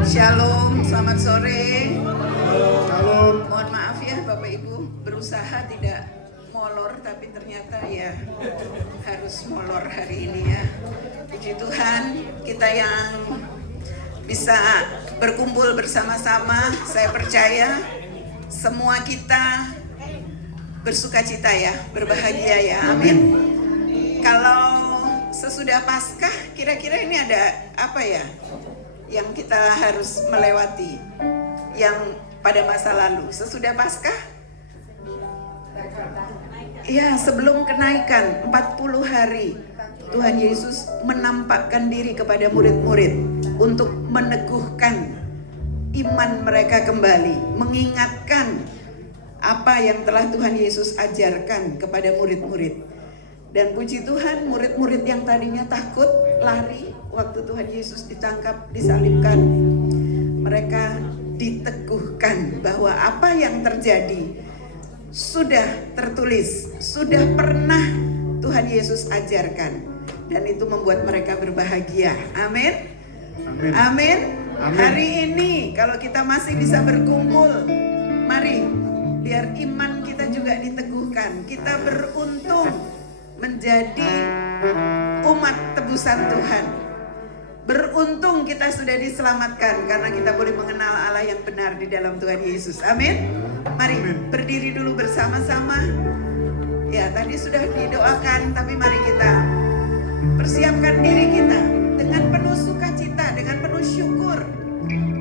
Shalom, selamat sore. Shalom. Mohon maaf ya Bapak Ibu, berusaha tidak molor tapi ternyata ya harus molor hari ini ya. Puji Tuhan, kita yang bisa berkumpul bersama-sama, saya percaya semua kita bersukacita ya, berbahagia ya, amin. Kalau sesudah Paskah, kira-kira ini ada apa ya yang kita harus melewati yang pada masa lalu? Sesudah Paskah? Ya, sebelum kenaikan 40 hari Tuhan Yesus menampakkan diri kepada murid-murid untuk meneguhkan iman mereka kembali, mengingatkan apa yang telah Tuhan Yesus ajarkan kepada murid-murid. Dan puji Tuhan, murid-murid yang tadinya takut, lari waktu Tuhan Yesus ditangkap, disalibkan, mereka diteguhkan bahwa apa yang terjadi sudah tertulis, sudah pernah Tuhan Yesus ajarkan, dan itu membuat mereka berbahagia. Amin. Amin. Amin. Amin. Hari ini kalau kita masih bisa berkumpul, mari biar iman kita juga diteguhkan. Kita beruntung menjadi umat tebusan Tuhan. Beruntung kita sudah diselamatkan karena kita boleh mengenal Allah yang benar di dalam Tuhan Yesus. Amin. Mari berdiri dulu bersama-sama. Ya, tadi sudah didoakan, tapi mari kita persiapkan diri kita dengan penuh sukacita, dengan penuh syukur.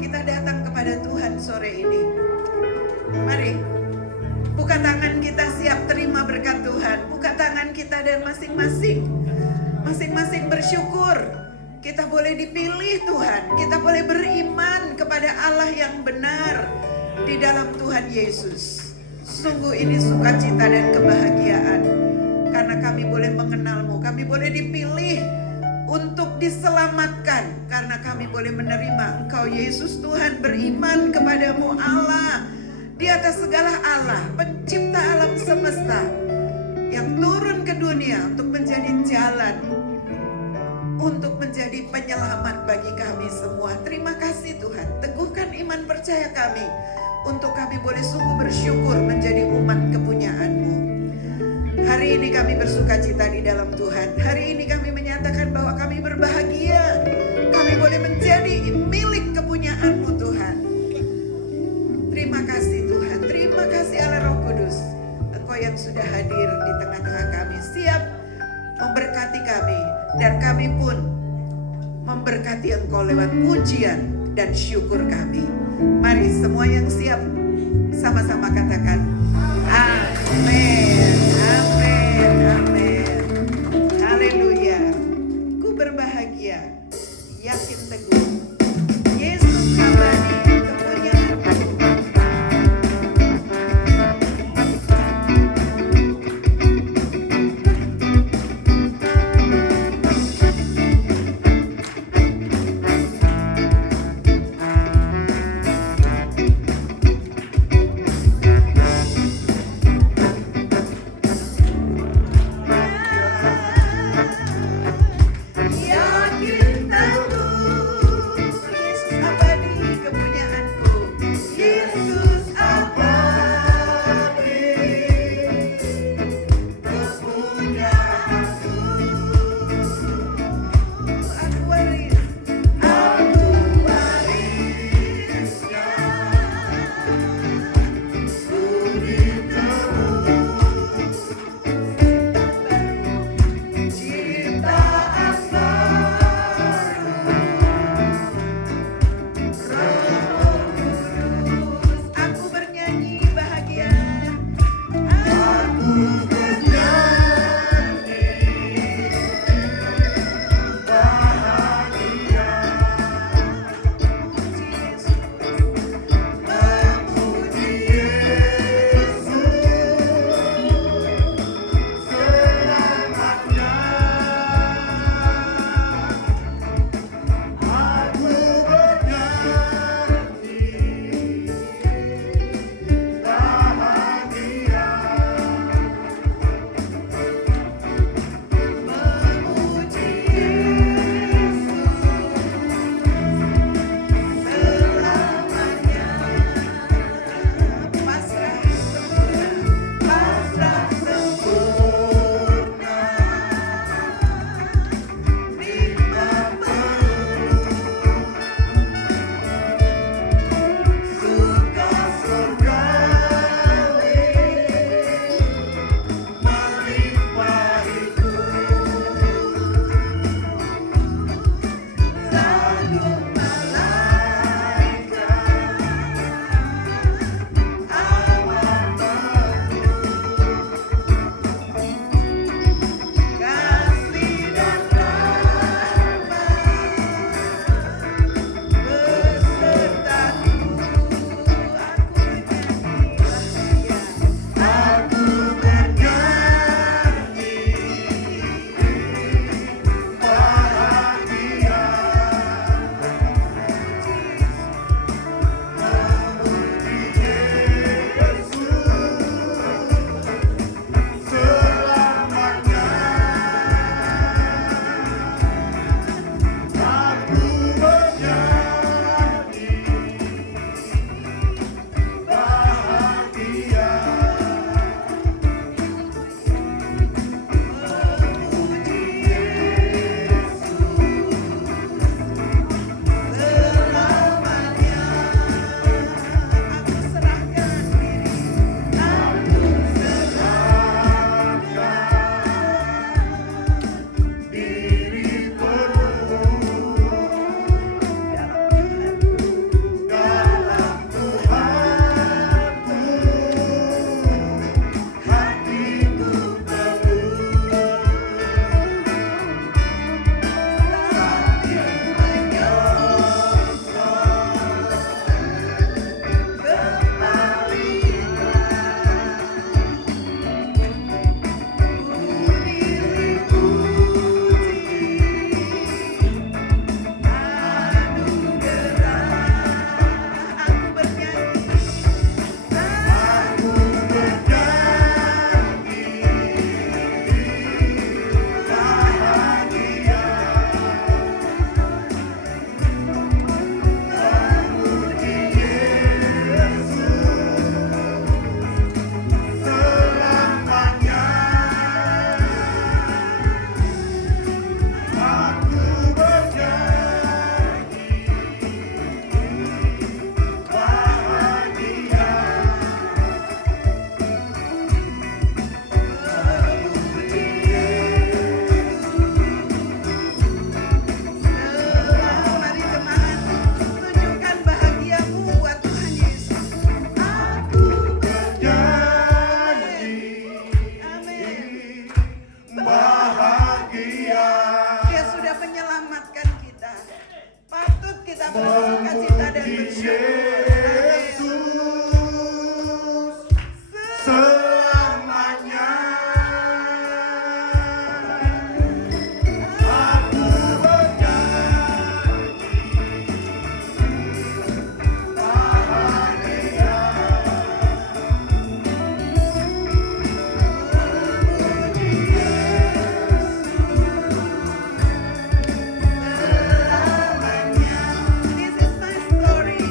Kita datang kepada Tuhan sore ini. Mari buka tangan kita, siap terima berkat Tuhan. Buka tangan kita dan masing-masing bersyukur. Kita boleh dipilih Tuhan. Kita boleh beriman kepada Allah yang benar di dalam Tuhan Yesus. Sungguh ini sukacita dan kebahagiaan. Karena kami boleh mengenal-Mu. Kami boleh dipilih untuk diselamatkan. Karena kami boleh menerima Engkau Yesus Tuhan, beriman kepadamu Allah. Di atas segala Allah, pencipta alam semesta, yang turun ke dunia untuk menjadi jalan, untuk menjadi penyelamat bagi kami semua. Terima kasih Tuhan, teguhkan iman percaya kami, untuk kami boleh sungguh bersyukur menjadi umat kepunyaan-Mu. Hari ini kami bersukacita di dalam Tuhan. Hari ini kami menyatakan bahwa kami berbahagia. Kami boleh menjadi milik kepunyaan-Mu Tuhan. Terima kasih Tuhan, terima kasih Allah Roh Kudus. Engkau yang sudah hadir di tengah-tengah kami, siap memberkati kami. Dan kami pun memberkati Engkau lewat pujian dan syukur kami. Mari semua yang siap, sama-sama katakan amin, amin, amin. Haleluya. Ku berbahagia, yakin teguh, Yesus abadi kepunyaanku. Yakin teguh Yesus selamanya. Aku bernyanyi bahagia. This is my story.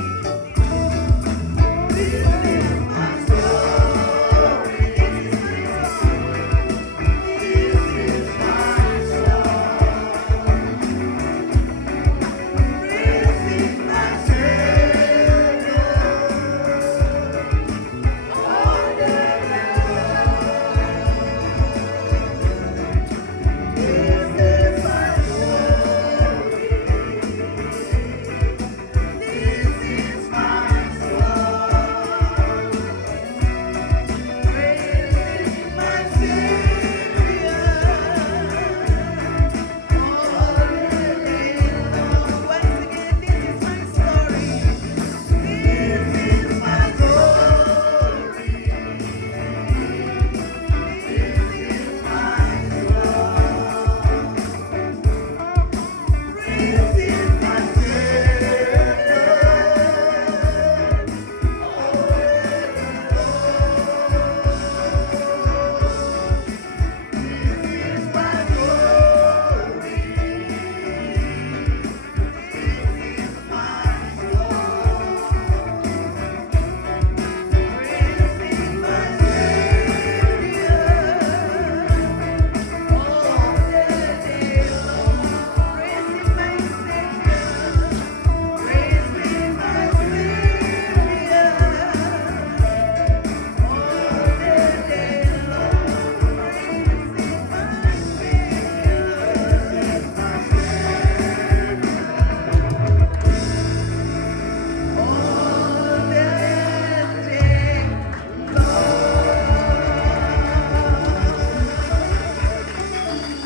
This is my story. This is my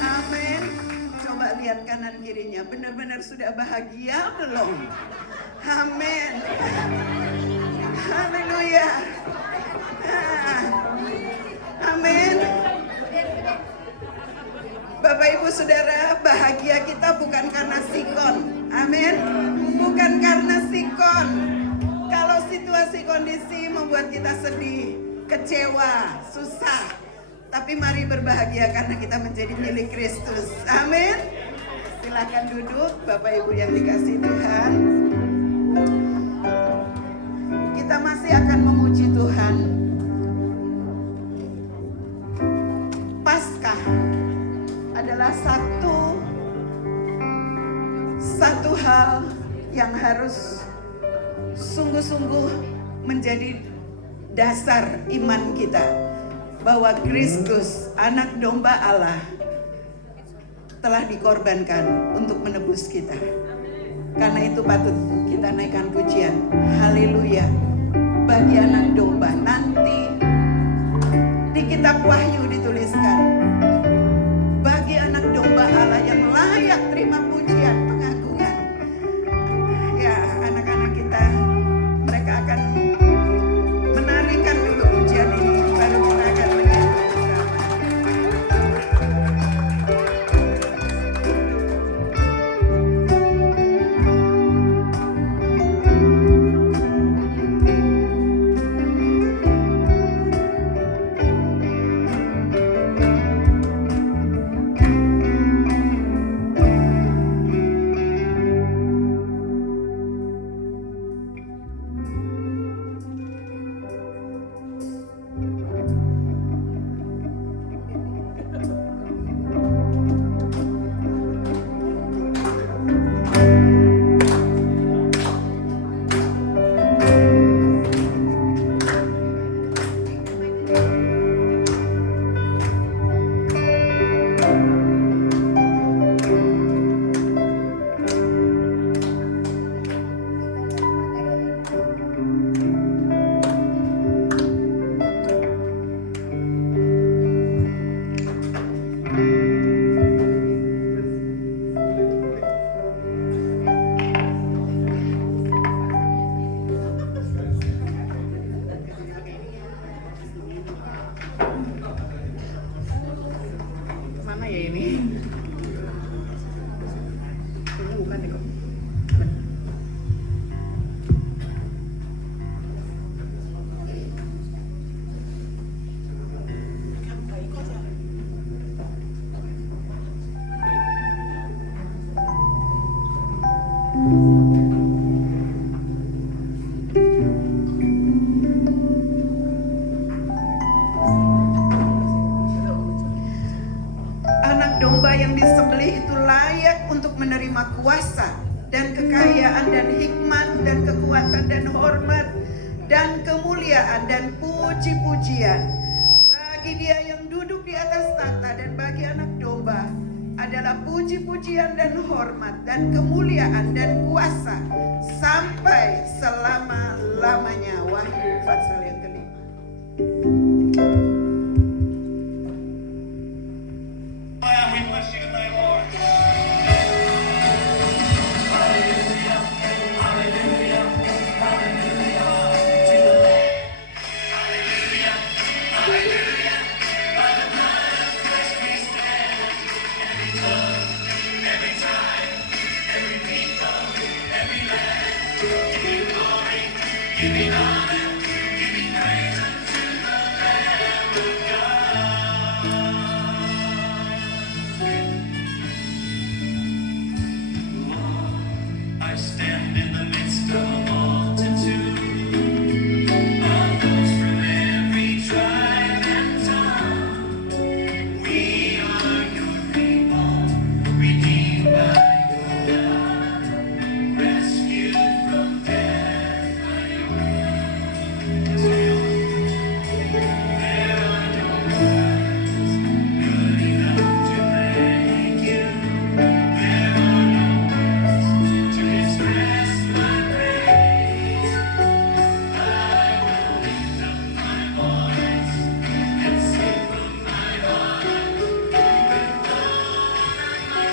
Amin. Coba lihat kanan kirinya, benar-benar sudah bahagia belum? Amin. Haleluya. Ah. Amin. Bapak Ibu Saudara, bahagia kita bukan karena sikon. Amin. Bukan karena sikon. Kalau situasi kondisi membuat kita sedih, kecewa, susah, tapi mari berbahagia karena kita menjadi milik Kristus. Amin. Silakan duduk, Bapak Ibu yang dikasihi Tuhan. Kita masih akan memuji Tuhan. Paskah adalah satu hal yang harus sungguh-sungguh menjadi dasar iman kita, bahwa Kristus, anak domba Allah, telah dikorbankan untuk menebus kita. Karena itu patut kita naikkan pujian. Haleluya. Bagi anak domba, nanti di kitab Wahyu dituliskan, bagi anak domba Allah yang layak terima pujian, pengagungan. Ya, anak-anak kita, mereka akan menarikan dulu pujian ini, baru kita akan menyambut bersama. kemuliaan dan hikmat dan kekuatan dan hormat dan kemuliaan dan puji-pujian bagi Dia yang duduk di atas tahta dan bagi Anak Domba adalah puji-pujian dan hormat dan kemuliaan dan kuasa sampai selama-lamanya. Wahyu pasal yang kelima. I stand in the midst of a multitude of those from every tribe and tongue. We are your people, redeemed by your blood, rescued from death by your love. There are no words good enough to thank you. There are no words to express my praise, but I will lift up my voice and sing from my heart with all of my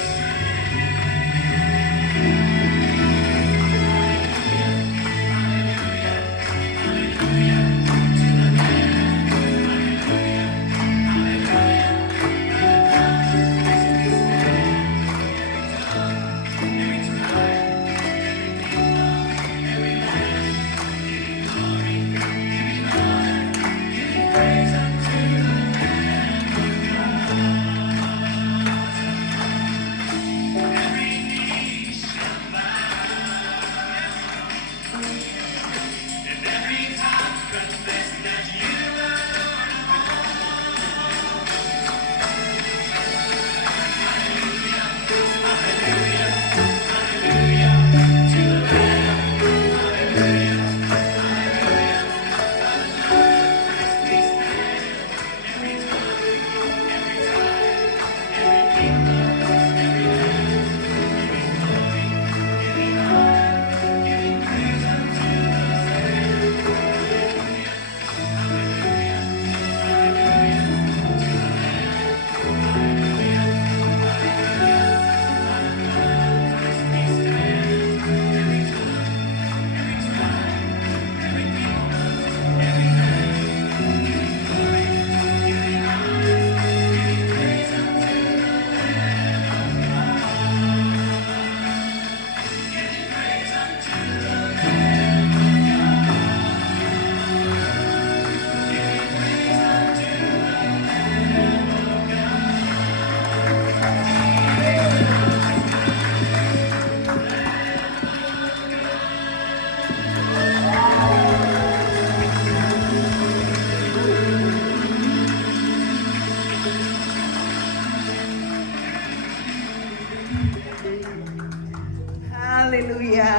Haleluya.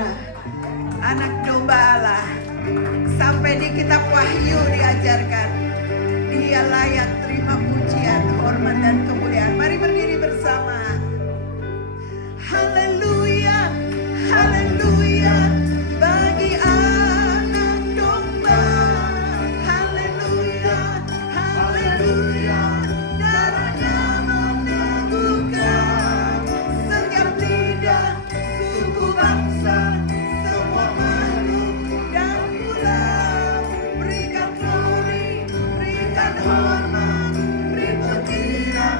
Anak domba Allah. Sampai di kitab Wahyu diajarkan, Dia layak terima pujian, hormat dan kemuliaan. Mari berdiri bersama. Haleluya. Haleluya. Bagi anak domba. Haleluya. Haleluya. Darahnya meneguhkan setiap lidah, suku bangsa, semua makhluk dan pulau. Berikan glory, berikan hormat, beri pujian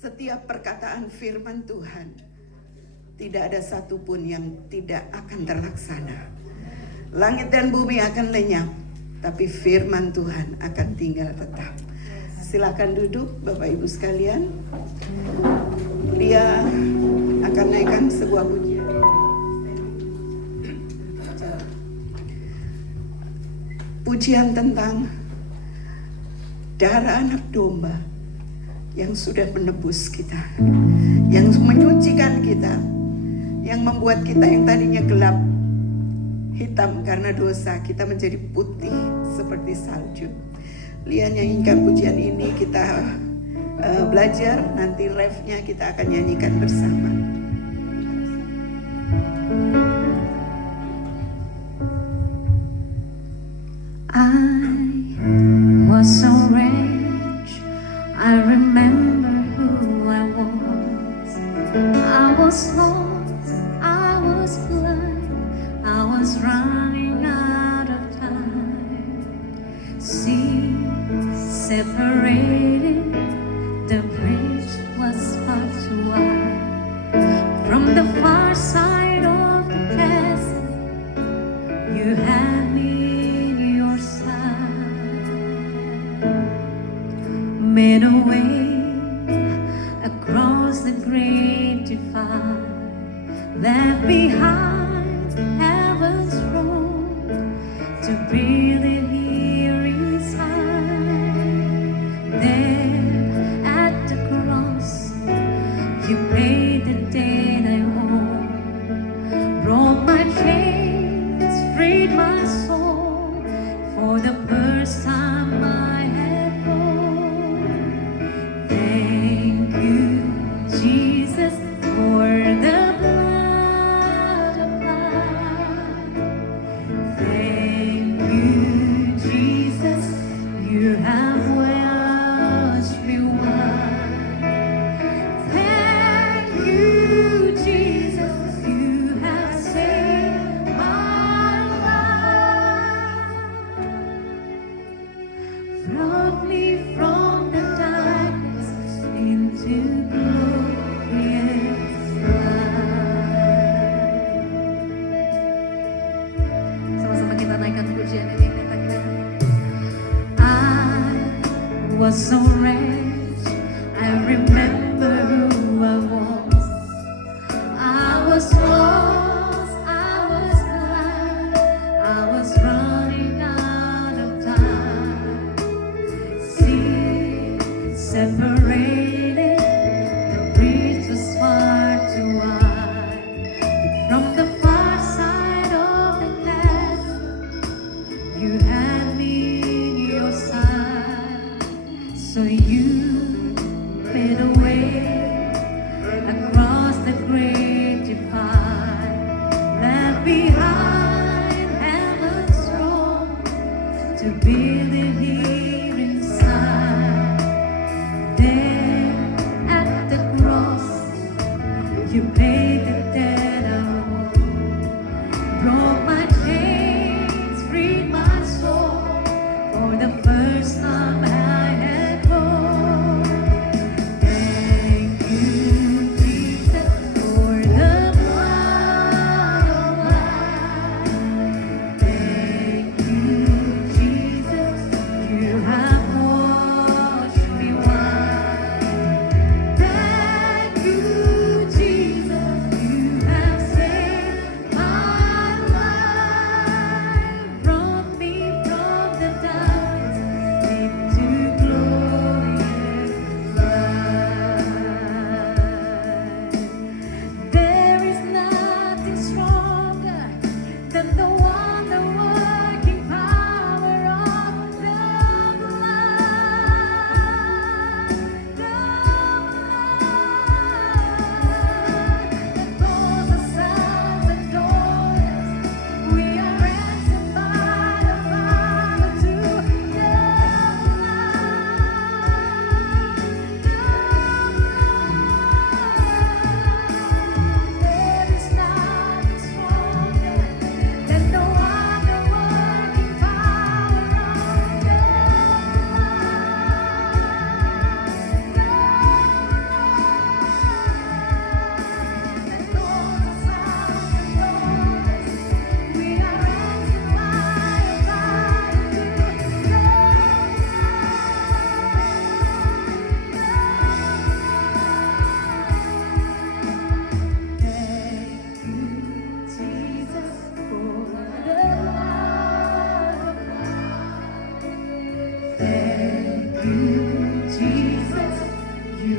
setiap perkataan firman Tuhan tidak ada satupun yang tidak akan terlaksana. Langit dan bumi akan lenyap, tapi firman Tuhan akan tinggal tetap. Silakan duduk Bapak Ibu sekalian. Dia akan naikkan sebuah pujian. Pujian tentang darah anak domba yang sudah menebus kita, yang menyucikan kita, yang membuat kita yang tadinya gelap hitam karena dosa, kita menjadi putih seperti salju. Lia nyanyikan pujian ini, kita belajar, nanti live-nya kita akan nyanyikan bersama. I was so wretched, I remember who I was. I was lost, I was blind, I was running out of time. See, separated, the bridge was far too wide. From the far side of the chasm, you had me in your side. Made a way across the great divide, left behind heaven's road to build it here inside. There at the cross, you paid the debt I owe, broke my chains, freed my soul. For the first time I had hope. Thank you, Jesus, for the blood applied. Thank you, Jesus, you have washed me white. Thank you, Jesus, you have saved my life. Brought me from the darkness into glorious light. Sama-sama kita naikkan pujian ini, katakan. I was so wretched, I remember who I was. I was lost, I was blind, I was running out of time. See, separated, the bridge was far too wide. From the far side of the chasm, you had me in your side. So you made a way across the great divide, left behind heaven's throne to build it here inside. There at the cross, you paid the debt I owe, broke my chains, freed my soul. For the first time I had hope. Thank you, Jesus, for the blood applied. Thank you, Jesus, you have washed me white. Thank you, Jesus,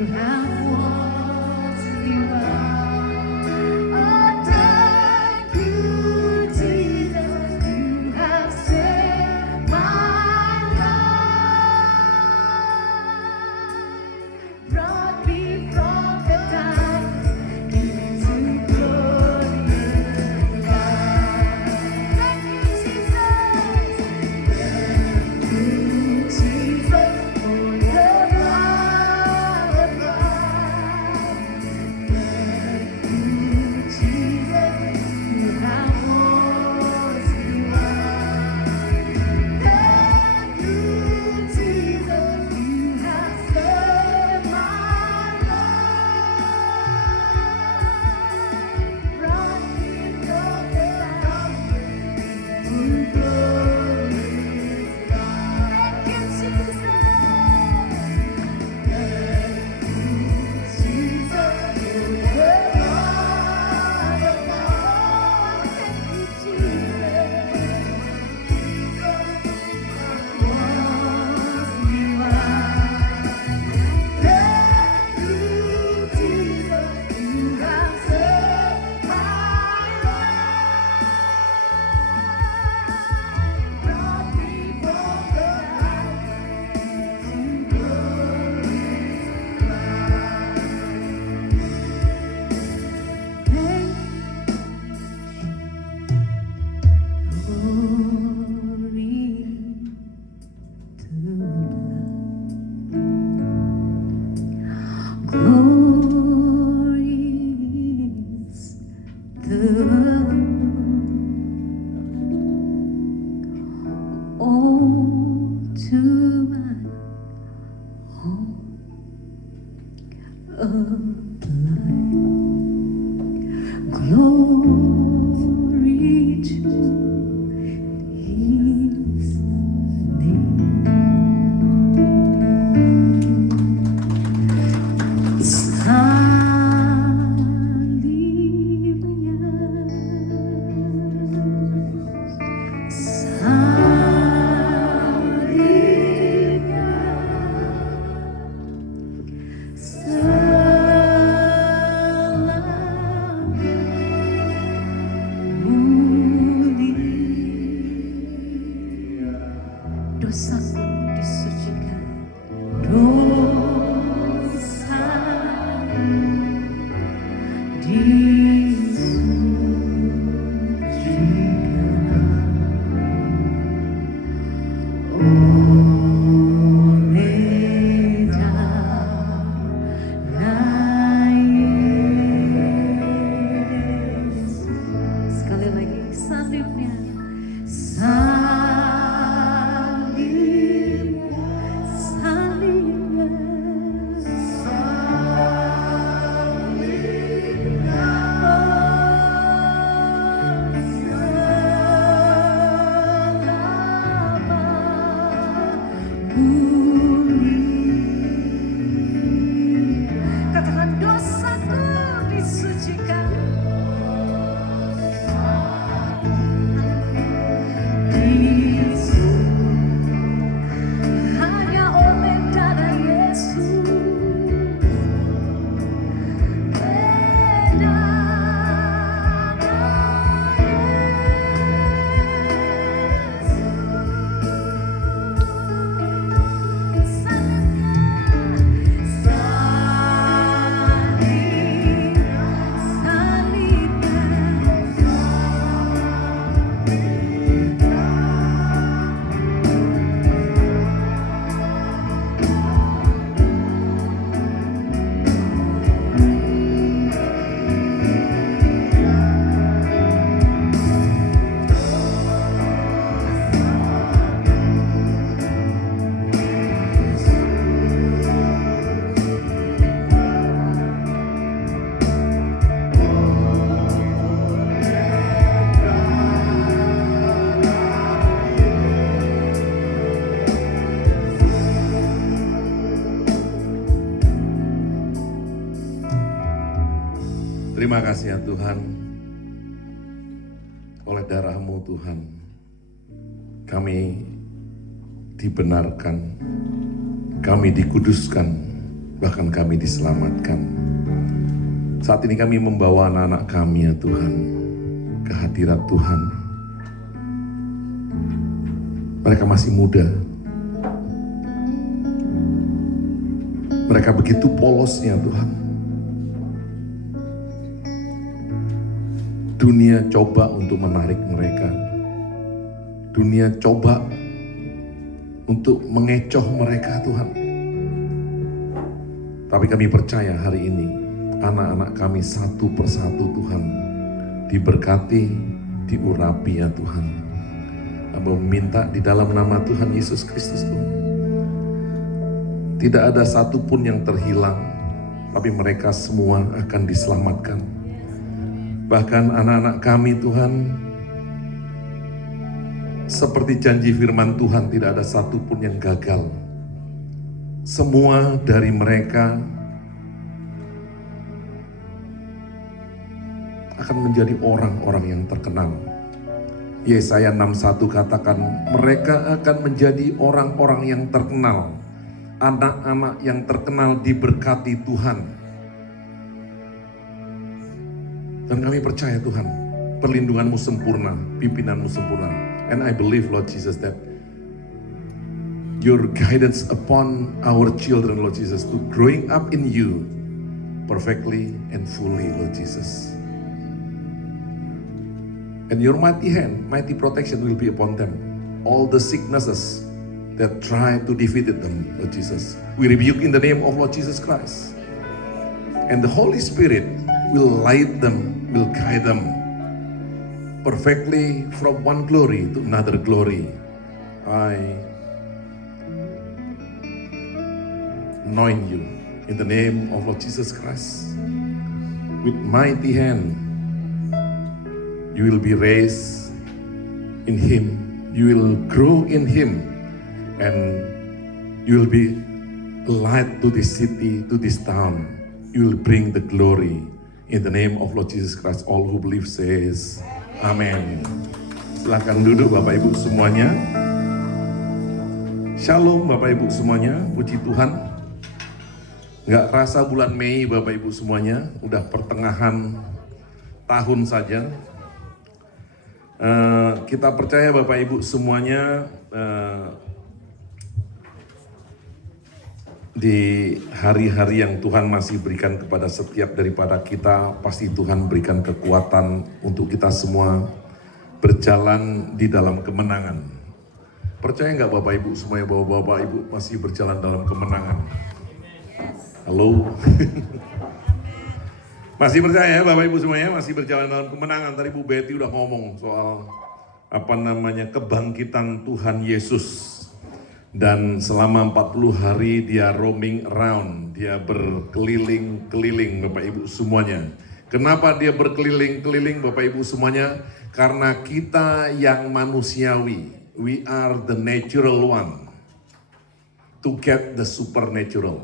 You have washed me white. Oh, thank you, Jesus. You have saved my life. Brought me from the darkness into glorious light. Thank you, Jesus. Thank you, Jesus, for the blood of Christ. Thank you, Jesus, you have washed me white. Thank you, Jesus, you have saved my life. Brought me from the darkness to glorious light. Thank you, Jesus. Thank you, Jesus, for the blood of God. Thank you, Jesus. Wash me white. Thank you, Jesus, you have saved my life. Brought me from the darkness to glorious light. Glory is the all to my hope of life. Glory to His name. Dosaku disucikan, dosa disucikan oleh darah Yesus. Sekali lagi salibnya, salibnya, salibnya, salibnya, selama bumi. Katakan dosaku disucikan. Hanya oleh darah Yesus, Terima kasih ya Tuhan, oleh darah-Mu Tuhan, kami dibenarkan, kami dikuduskan, bahkan kami diselamatkan. Saat ini kami membawa anak-anak kami ya Tuhan, ke hadirat Tuhan. Mereka masih muda. Mereka begitu polosnya Tuhan. Dunia coba untuk menarik mereka. Dunia coba untuk mengecoh mereka Tuhan. Tapi kami percaya hari ini anak-anak kami satu persatu Tuhan diberkati, diurapi ya Tuhan. Hamba meminta di dalam nama Tuhan Yesus Kristus Tuhan. Tidak ada satupun yang terhilang, tapi mereka semua akan diselamatkan. Bahkan anak-anak kami Tuhan, seperti janji firman Tuhan, tidak ada satupun yang gagal. Semua dari mereka akan menjadi orang-orang yang terkenal. Yesaya 61 katakan, mereka akan menjadi orang-orang yang terkenal. Anak-anak yang terkenal diberkati Tuhan. Dan kami percaya Tuhan, perlindungan-Mu sempurna, pimpinan-Mu sempurna. And I believe Lord Jesus that Your guidance upon our children Lord Jesus to growing up in You perfectly and fully Lord Jesus. And Your mighty hand, mighty protection will be upon them. All the sicknesses that try to defeat them Lord Jesus, we rebuke in the name of Lord Jesus Christ. And the Holy Spirit will light them, will guide them perfectly from one glory to another glory. I anoint you in the name of Lord Jesus Christ. With mighty hand, you will be raised in Him. You will grow in Him, and you will be a light to this city, to this town. You will bring the glory. In the name of Lord Jesus Christ, all who believe says, Amen. Silakan duduk Bapak Ibu semuanya. Shalom Bapak Ibu semuanya, puji Tuhan. Nggak rasa bulan Mei Bapak Ibu semuanya, udah pertengahan tahun saja. Kita percaya Bapak Ibu semuanya, di hari-hari yang Tuhan masih berikan kepada setiap daripada kita, pasti Tuhan berikan kekuatan untuk kita semua berjalan di dalam kemenangan. Percaya nggak Bapak Ibu semuanya bahwa Bapak Ibu masih berjalan dalam kemenangan? Halo? Masih percaya ya Bapak Ibu semuanya masih berjalan dalam kemenangan? Tadi Bu Betty udah ngomong soal kebangkitan Tuhan Yesus. Dan selama 40 hari dia roaming around, dia berkeliling-keliling Bapak Ibu semuanya. Kenapa dia berkeliling-keliling Bapak Ibu semuanya? Karena kita yang manusiawi, we are the natural one to get the supernatural.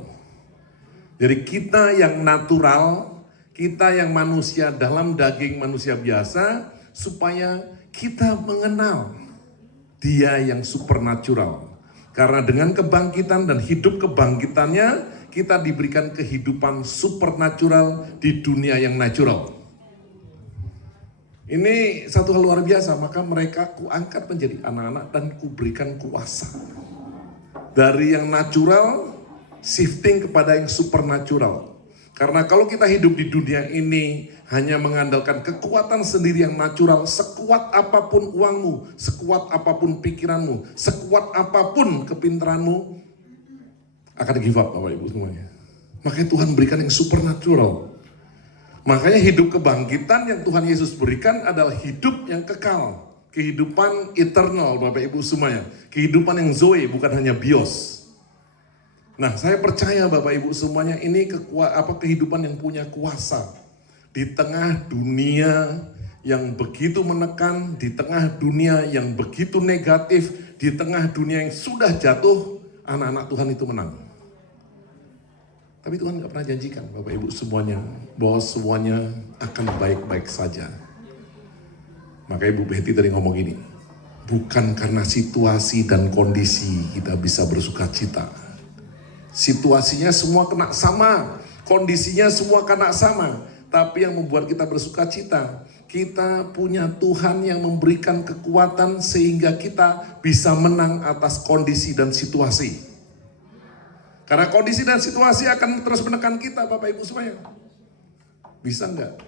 Jadi kita yang natural, kita yang manusia dalam daging manusia biasa, supaya kita mengenal dia yang supernatural. Karena dengan kebangkitan dan hidup kebangkitannya, kita diberikan kehidupan supernatural di dunia yang natural. Ini satu hal luar biasa, maka mereka kuangkat menjadi anak-anak dan kuberikan kuasa. Dari yang natural, shifting kepada yang supernatural. Karena kalau kita hidup di dunia ini hanya mengandalkan kekuatan sendiri yang natural, sekuat apapun uangmu, sekuat apapun pikiranmu, sekuat apapun kepintaranmu, akan give up Bapak Ibu semuanya. Makanya Tuhan berikan yang supernatural. Makanya hidup kebangkitan yang Tuhan Yesus berikan adalah hidup yang kekal. Kehidupan eternal Bapak Ibu semuanya. Kehidupan yang zoe, bukan hanya bios. Nah, saya percaya Bapak Ibu semuanya ini kehidupan yang punya kuasa. Di tengah dunia yang begitu menekan, di tengah dunia yang begitu negatif, di tengah dunia yang sudah jatuh, anak-anak Tuhan itu menang. Tapi Tuhan gak pernah janjikan Bapak Ibu semuanya, bahwa semuanya akan baik-baik saja. Makanya Ibu Betty tadi ngomong gini, bukan karena situasi dan kondisi kita bisa bersuka cita. Situasinya semua kena sama, kondisinya semua kena sama. Tapi yang membuat kita bersuka cita, kita punya Tuhan yang memberikan kekuatan sehingga kita bisa menang atas kondisi dan situasi. Karena kondisi dan situasi akan terus menekan kita, Bapak Ibu semuanya. Bisa nggak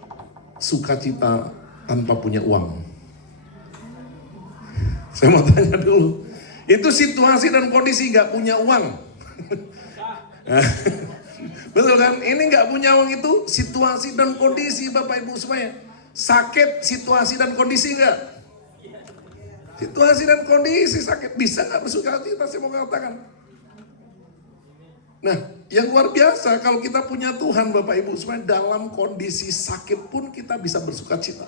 sukacita tanpa punya uang? Saya mau tanya dulu, itu situasi dan kondisi nggak punya uang. Betul kan? Ini nggak punya uang itu situasi dan kondisi, Bapak Ibu semuanya. Sakit situasi dan kondisi nggak? Situasi dan kondisi sakit, bisa nggak bersuka cita? Saya mau katakan. Nah, yang luar biasa kalau kita punya Tuhan, Bapak Ibu semuanya, dalam kondisi sakit pun kita bisa bersuka cita.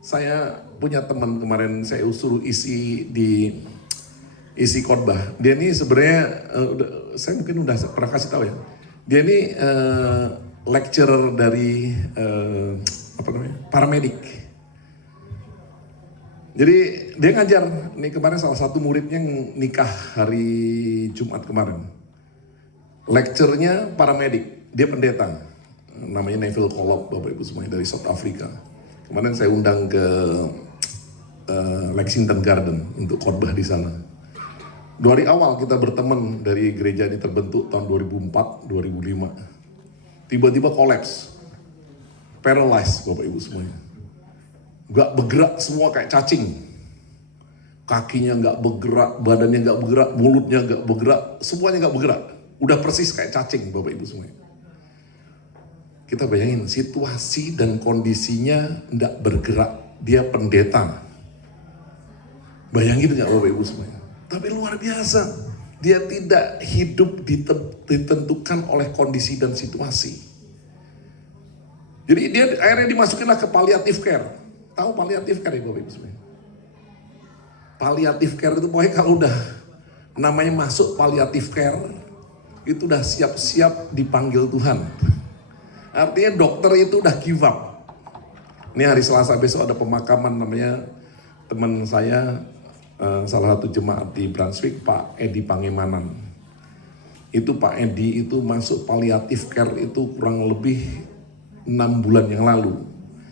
Saya punya teman kemarin saya suruh isi khotbah. Dia ini sebenarnya saya mungkin udah pernah kasih tahu ya. Dia ini lecturer dari paramedik. Jadi dia ngajar. Ini kemarin salah satu muridnya yang nikah hari Jumat kemarin. Lecturenya paramedik. Dia pendeta. Namanya Neville Collop, Bapak Ibu semuanya, dari South Africa. Kemarin saya undang ke Lexington Garden untuk khotbah di sana. Dari awal kita berteman, dari gereja ini terbentuk tahun 2004-2005. Tiba-tiba kolaps. Paralyzed, Bapak Ibu semuanya. Gak bergerak semua kayak cacing. Kakinya gak bergerak, badannya gak bergerak, mulutnya gak bergerak, semuanya gak bergerak. Udah persis kayak cacing, Bapak Ibu semuanya. Kita bayangin situasi dan kondisinya gak bergerak. Dia pendeta. Bayangin gak Bapak Ibu semuanya? Tapi luar biasa. Dia tidak hidup ditentukan oleh kondisi dan situasi. Jadi dia akhirnya dimasukinlah ke palliative care. Tahu palliative care ya Bapak Ibu semuanya? Palliative care itu pokoknya kalau udah namanya masuk palliative care, itu udah siap-siap dipanggil Tuhan. Artinya dokter itu udah give up. Ini hari Selasa besok ada pemakaman, namanya teman saya, salah satu jemaat di Brunswick, Pak Edi Pangemanan. Itu Pak Edi itu masuk palliative care itu kurang lebih 6 bulan yang lalu.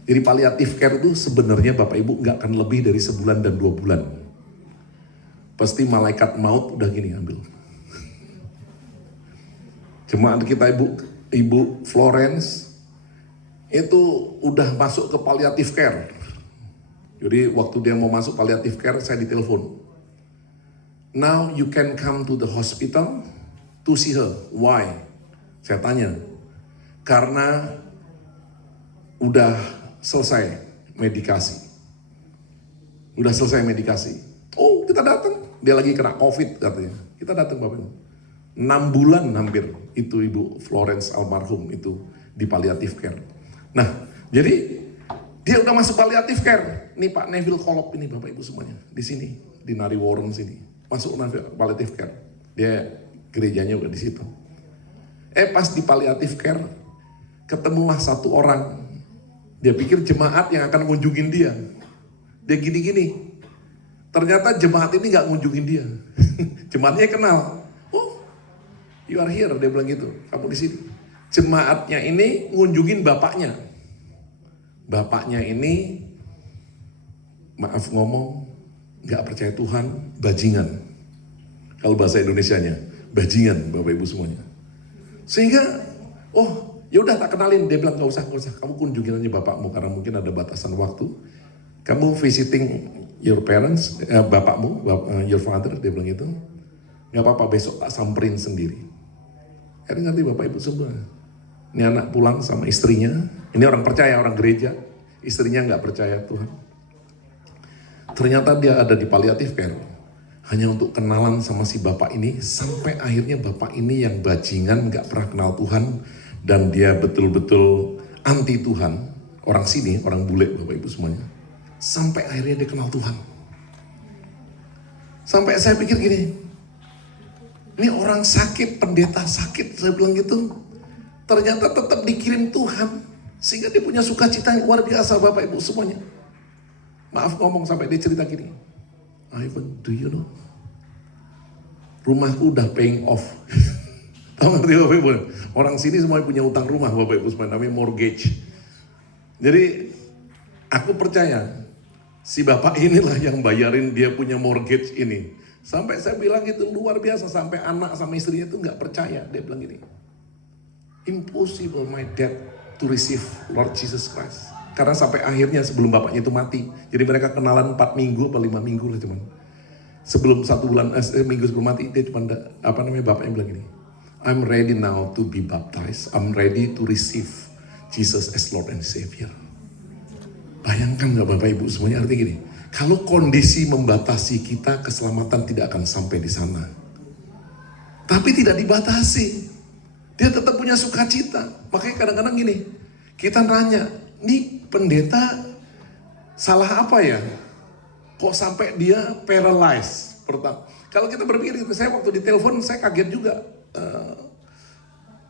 Jadi palliative care itu sebenarnya Bapak Ibu nggak akan lebih dari sebulan dan 2 bulan. Pasti malaikat maut udah gini ambil. Jemaat kita Ibu Florence itu udah masuk ke palliative care. Jadi waktu dia mau masuk palliative care, saya ditelepon. Now you can come to the hospital to see her. Why? Saya tanya. Karena udah selesai medikasi. Udah selesai medikasi. Oh, kita datang. Dia lagi kena COVID katanya. Kita datang Bapak Ibu. 6 bulan hampir itu Ibu Florence almarhum itu di palliative care. Nah, jadi dia udah masuk palliative care. Ini Pak Neville Collop ini Bapak Ibu semuanya. Di sini, di Nari Warren sini. Masuk palliative care. Dia gerejanya udah di situ. Pas di palliative care, ketemulah satu orang. Dia pikir jemaat yang akan ngunjungin dia. Dia gini-gini. Ternyata jemaat ini gak ngunjungin dia. Jemaatnya kenal. Oh, you are here, dia bilang gitu. Kamu di sini. Jemaatnya ini ngunjungin bapaknya. Bapaknya ini, maaf ngomong, gak percaya Tuhan, bajingan. Kalau bahasa Indonesianya, bajingan Bapak Ibu semuanya. Sehingga, oh yaudah tak kenalin. Dia bilang gak usah. Kamu kunjungin aja bapakmu karena mungkin ada batasan waktu. Kamu visiting your parents, bapakmu, your father, dia bilang gitu. Gak apa-apa, besok tak samperin sendiri. Akhirnya ngerti Bapak Ibu semua. Ini anak pulang sama istrinya. Ini orang percaya, orang gereja. Istrinya gak percaya Tuhan. Ternyata dia ada di palliative care. Hanya untuk kenalan sama si bapak ini. Sampai akhirnya bapak ini yang bajingan, gak pernah kenal Tuhan. Dan dia betul-betul anti Tuhan. Orang sini, orang bule Bapak Ibu semuanya. Sampai akhirnya dia kenal Tuhan. Sampai saya pikir gini. Ini orang sakit, pendeta sakit. Saya bilang gitu. Ternyata tetap dikirim Tuhan. Sehingga dia punya sukacita yang luar biasa Bapak Ibu semuanya. Maaf ngomong sampai dia cerita gini. Ivan, do you know? rumahku udah paying off. Tahu ngerti Bapak Ibu? Orang sini semuanya punya utang rumah Bapak Ibu semuanya, namanya mortgage. Jadi aku percaya si bapak inilah yang bayarin dia punya mortgage ini. Sampai saya bilang itu luar biasa, sampai anak sama istrinya itu nggak percaya. Dia bilang gini, impossible my dad to receive Lord Jesus Christ. Karena sampai akhirnya sebelum bapaknya itu mati. Jadi mereka kenalan 4 minggu atau 5 minggu lah cuman. Sebelum 1 bulan, minggu sebelum mati, dia cuma bapaknya bilang gini, I'm ready now to be baptized. I'm ready to receive Jesus as Lord and Savior. Bayangkan gak Bapak Ibu semuanya, artinya gini, kalau kondisi membatasi kita, keselamatan tidak akan sampai di sana. Tapi tidak dibatasi. Dia tetap punya sukacita. Makanya kadang-kadang gini, kita nanya, nih pendeta salah apa ya? Kok sampai dia paralyzed? Pertama, kalau kita berpikir, saya waktu ditelepon saya kaget juga.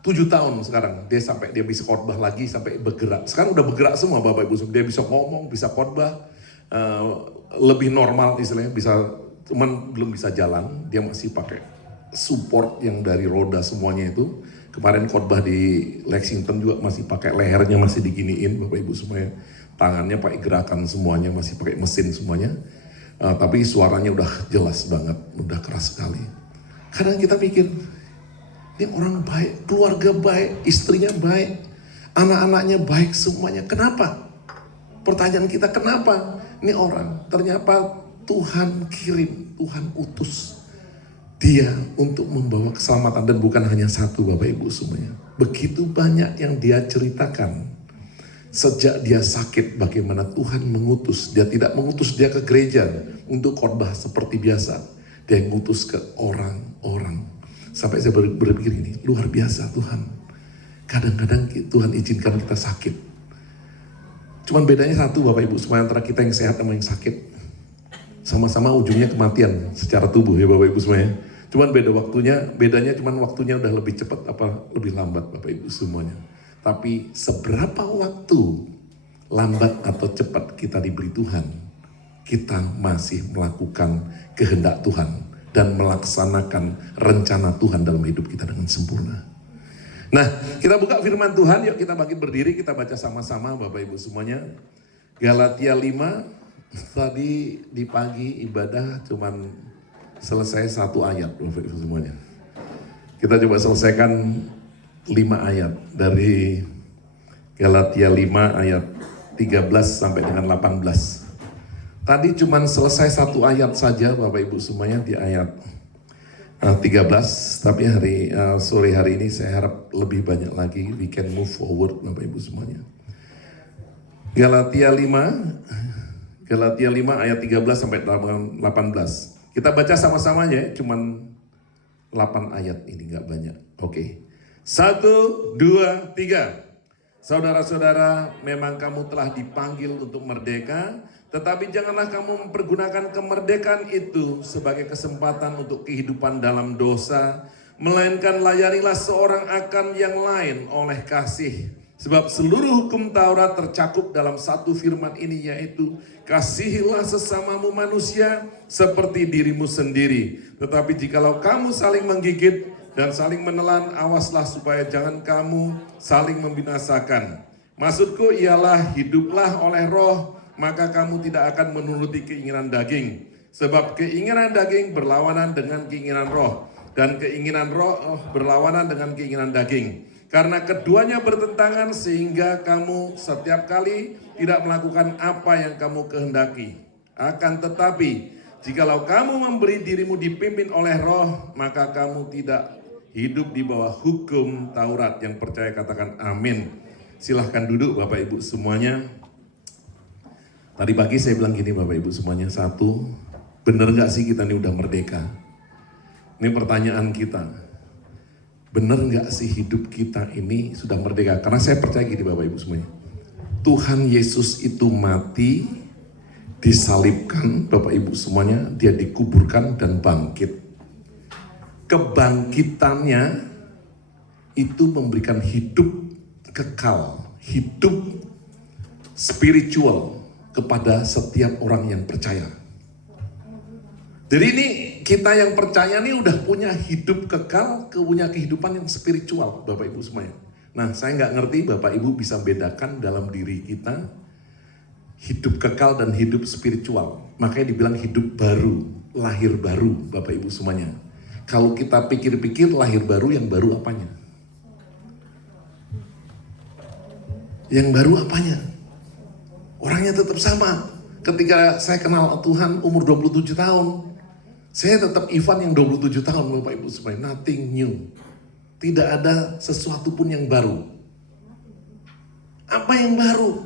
7 tahun sekarang dia sampai dia bisa khotbah lagi, sampai bergerak. Sekarang udah bergerak semua Bapak Ibu, dia bisa ngomong, bisa khotbah, lebih normal istilahnya, bisa, cuman belum bisa jalan. Dia masih pakai support yang dari roda semuanya itu. Kemarin khotbah di Lexington juga masih pakai lehernya masih diginiin Bapak Ibu semuanya, tangannya pakai gerakan semuanya, masih pakai mesin semuanya. Tapi suaranya udah jelas banget, udah keras sekali. Kadang kita pikir, ini orang baik, keluarga baik, istrinya baik, anak-anaknya baik semuanya. Kenapa? Pertanyaan kita, kenapa? Ini orang, ternyata Tuhan kirim, Tuhan utus dia untuk membawa keselamatan. Dan bukan hanya satu Bapak Ibu semuanya. Begitu banyak yang dia ceritakan. Sejak dia sakit, bagaimana Tuhan mengutus. Dia tidak mengutus dia ke gereja untuk khotbah seperti biasa. Dia mengutus ke orang-orang. Sampai saya berpikir ini, luar biasa Tuhan. Kadang-kadang Tuhan izinkan kita sakit. Cuman bedanya satu Bapak Ibu semuanya, antara kita yang sehat sama yang sakit. Sama-sama ujungnya kematian secara tubuh ya Bapak Ibu semuanya. Cuman bedanya cuman waktunya udah lebih cepat apa lebih lambat Bapak Ibu semuanya. Tapi seberapa waktu lambat atau cepat kita diberi Tuhan, kita masih melakukan kehendak Tuhan dan melaksanakan rencana Tuhan dalam hidup kita dengan sempurna. Nah, kita buka firman Tuhan, yuk kita bangkit berdiri, kita baca sama-sama Bapak Ibu semuanya. Galatia 5, tadi di pagi ibadah cuman selesai 1 ayat Bapak Ibu semuanya. Kita coba selesaikan 5 ayat dari Galatia 5 ayat 13 sampai dengan 18. Tadi cuman selesai 1 ayat saja Bapak Ibu semuanya di ayat 13. Tapi sore hari ini saya harap lebih banyak lagi. We can move forward Bapak Ibu semuanya. Galatia 5 ayat 13 sampai 18. Kita baca sama-samanya, cuman 8 ayat ini, gak banyak. Oke. 1, 2, 3. Saudara-saudara, memang kamu telah dipanggil untuk merdeka, tetapi janganlah kamu mempergunakan kemerdekaan itu sebagai kesempatan untuk kehidupan dalam dosa, melainkan layanilah seorang akan yang lain oleh kasih. Sebab seluruh hukum Taurat tercakup dalam satu firman ini, yaitu kasihilah sesamamu manusia seperti dirimu sendiri. Tetapi jikalau kamu saling menggigit dan saling menelan, awaslah supaya jangan kamu saling membinasakan. Maksudku ialah hiduplah oleh roh, maka kamu tidak akan menuruti keinginan daging. Sebab keinginan daging berlawanan dengan keinginan roh, dan keinginan roh berlawanan dengan keinginan daging. Karena keduanya bertentangan sehingga kamu setiap kali tidak melakukan apa yang kamu kehendaki. Akan tetapi, jikalau kamu memberi dirimu dipimpin oleh roh, maka kamu tidak hidup di bawah hukum Taurat. Yang percaya katakan amin. Silahkan duduk Bapak Ibu semuanya. Tadi pagi saya bilang gini Bapak Ibu semuanya, 1, bener gak sih kita ini udah merdeka? Ini pertanyaan kita. Bener gak sih hidup kita ini sudah merdeka? Karena saya percaya gini Bapak Ibu semuanya. Tuhan Yesus itu mati, disalibkan Bapak Ibu semuanya, dia dikuburkan dan bangkit. Kebangkitannya itu memberikan hidup kekal, hidup spiritual kepada setiap orang yang percaya. Jadi ini kita yang percaya nih udah punya hidup kekal, punya kehidupan yang spiritual, Bapak Ibu semuanya. Nah, saya nggak ngerti Bapak Ibu bisa bedakan dalam diri kita hidup kekal dan hidup spiritual. Makanya dibilang hidup baru, lahir baru, Bapak Ibu semuanya. Kalau kita pikir-pikir lahir baru, yang baru apanya? Yang baru apanya? Orangnya tetap sama. Ketika saya kenal Tuhan umur 27 tahun, saya tetap Ivan yang 27 tahun, Bapak Ibu semuanya. Nothing new. Tidak ada sesuatu pun yang baru. Apa yang baru?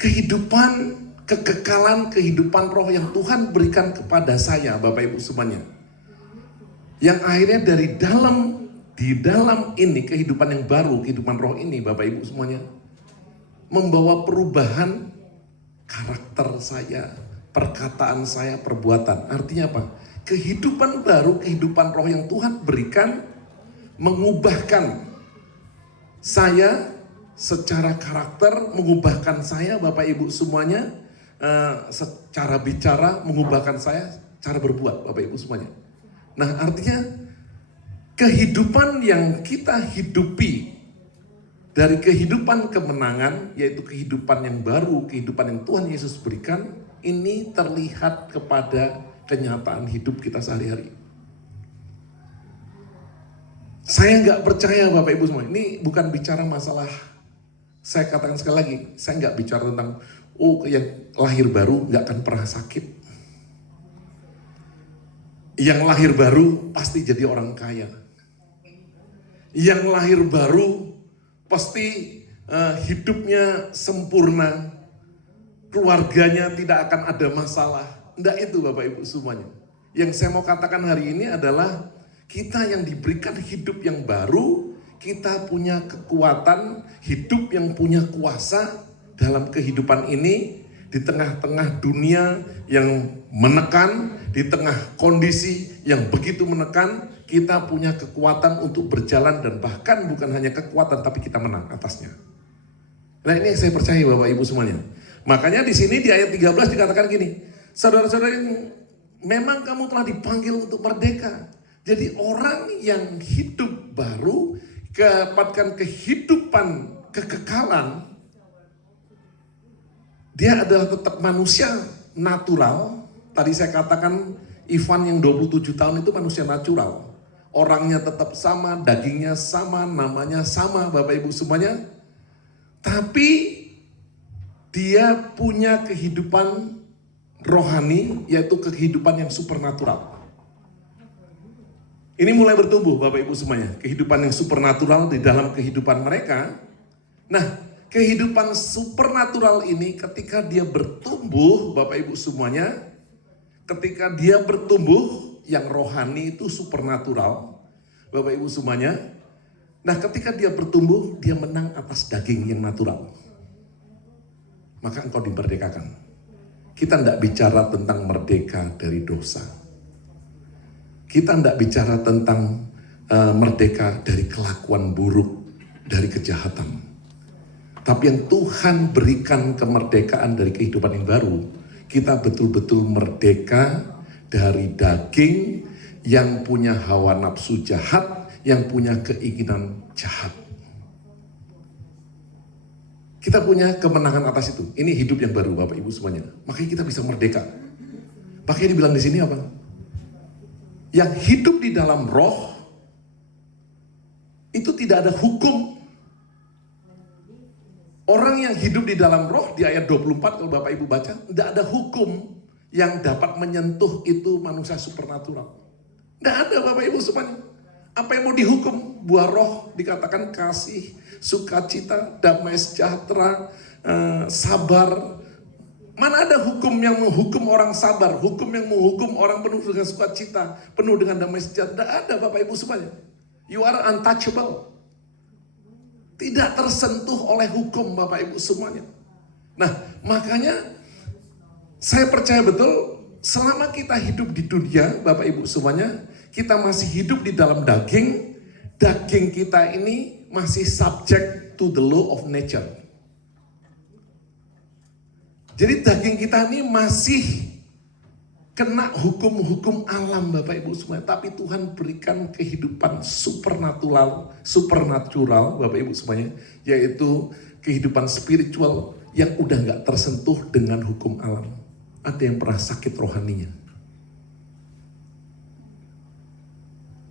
Kehidupan, kekekalan, kehidupan roh yang Tuhan berikan kepada saya, Bapak Ibu semuanya. Yang akhirnya di dalam ini kehidupan yang baru, kehidupan roh ini, Bapak Ibu semuanya, membawa perubahan karakter saya, perkataan saya, perbuatan. Artinya apa? Kehidupan baru, kehidupan roh yang Tuhan berikan mengubahkan saya secara karakter, mengubahkan saya, Bapak Ibu semuanya, secara bicara, mengubahkan saya cara berbuat, Bapak Ibu semuanya. Nah, artinya kehidupan yang kita hidupi dari kehidupan kemenangan, yaitu kehidupan yang baru, kehidupan yang Tuhan Yesus berikan, ini terlihat kepada kenyataan hidup kita sehari-hari. Saya nggak percaya Bapak Ibu semua, ini bukan bicara masalah, saya katakan sekali lagi, saya nggak bicara tentang, yang lahir baru nggak akan pernah sakit. Yang lahir baru pasti jadi orang kaya. Yang lahir baru pasti hidupnya sempurna, keluarganya tidak akan ada masalah. Tidak itu Bapak Ibu semuanya. Yang saya mau katakan hari ini adalah kita yang diberikan hidup yang baru, kita punya kekuatan, hidup yang punya kuasa dalam kehidupan ini, di tengah-tengah dunia yang menekan, di tengah kondisi yang begitu menekan, kita punya kekuatan untuk berjalan dan bahkan bukan hanya kekuatan tapi kita menang atasnya. Nah, ini yang saya percaya Bapak Ibu semuanya. Makanya di sini di ayat 13 dikatakan gini, saudara-saudara yang memang kamu telah dipanggil untuk merdeka. Jadi orang yang hidup baru, dapatkan kehidupan kekekalan, dia adalah tetap manusia natural. Tadi saya katakan Ivan yang 27 tahun itu manusia natural. Orangnya tetap sama, dagingnya sama, namanya sama Bapak Ibu semuanya. Tapi dia punya kehidupan rohani, yaitu kehidupan yang supernatural. Ini mulai bertumbuh Bapak Ibu semuanya. Kehidupan yang supernatural di dalam kehidupan mereka. Nah, kehidupan supernatural ini ketika dia bertumbuh, Bapak Ibu semuanya, ketika dia bertumbuh, yang rohani itu supernatural, Bapak Ibu semuanya. Nah, ketika dia bertumbuh, dia menang atas daging yang natural. Maka engkau dimerdekakan. Kita tidak bicara tentang merdeka dari dosa. Kita tidak bicara tentang merdeka dari kelakuan buruk, dari kejahatan. Tapi yang Tuhan berikan kemerdekaan dari kehidupan yang baru, kita betul-betul merdeka dari daging yang punya hawa nafsu jahat, yang punya keinginan jahat. Kita punya kemenangan atas itu. Ini hidup yang baru Bapak Ibu semuanya. Makanya kita bisa merdeka. Makanya dibilang di sini apa? Yang hidup di dalam roh, itu tidak ada hukum. Orang yang hidup di dalam roh, di ayat 24 kalau Bapak Ibu baca, tidak ada hukum yang dapat menyentuh itu manusia supernatural. Tidak ada Bapak Ibu semuanya. Apa yang mau dihukum? Buah roh dikatakan kasih, sukacita, damai sejahtera, sabar. Mana ada hukum yang menghukum orang sabar, hukum yang menghukum orang penuh dengan sukacita, penuh dengan damai sejahtera. Tidak ada Bapak Ibu semuanya. You are untouchable. Tidak tersentuh oleh hukum Bapak Ibu semuanya. Nah, makanya saya percaya betul selama kita hidup di dunia Bapak Ibu semuanya, kita masih hidup di dalam daging. Daging kita ini masih subject to the law of nature. Jadi daging kita ini masih kena hukum-hukum alam Bapak Ibu semua, tapi Tuhan berikan kehidupan supernatural Bapak Ibu semuanya, yaitu kehidupan spiritual yang udah nggak tersentuh dengan hukum alam. Ada yang pernah sakit rohaninya?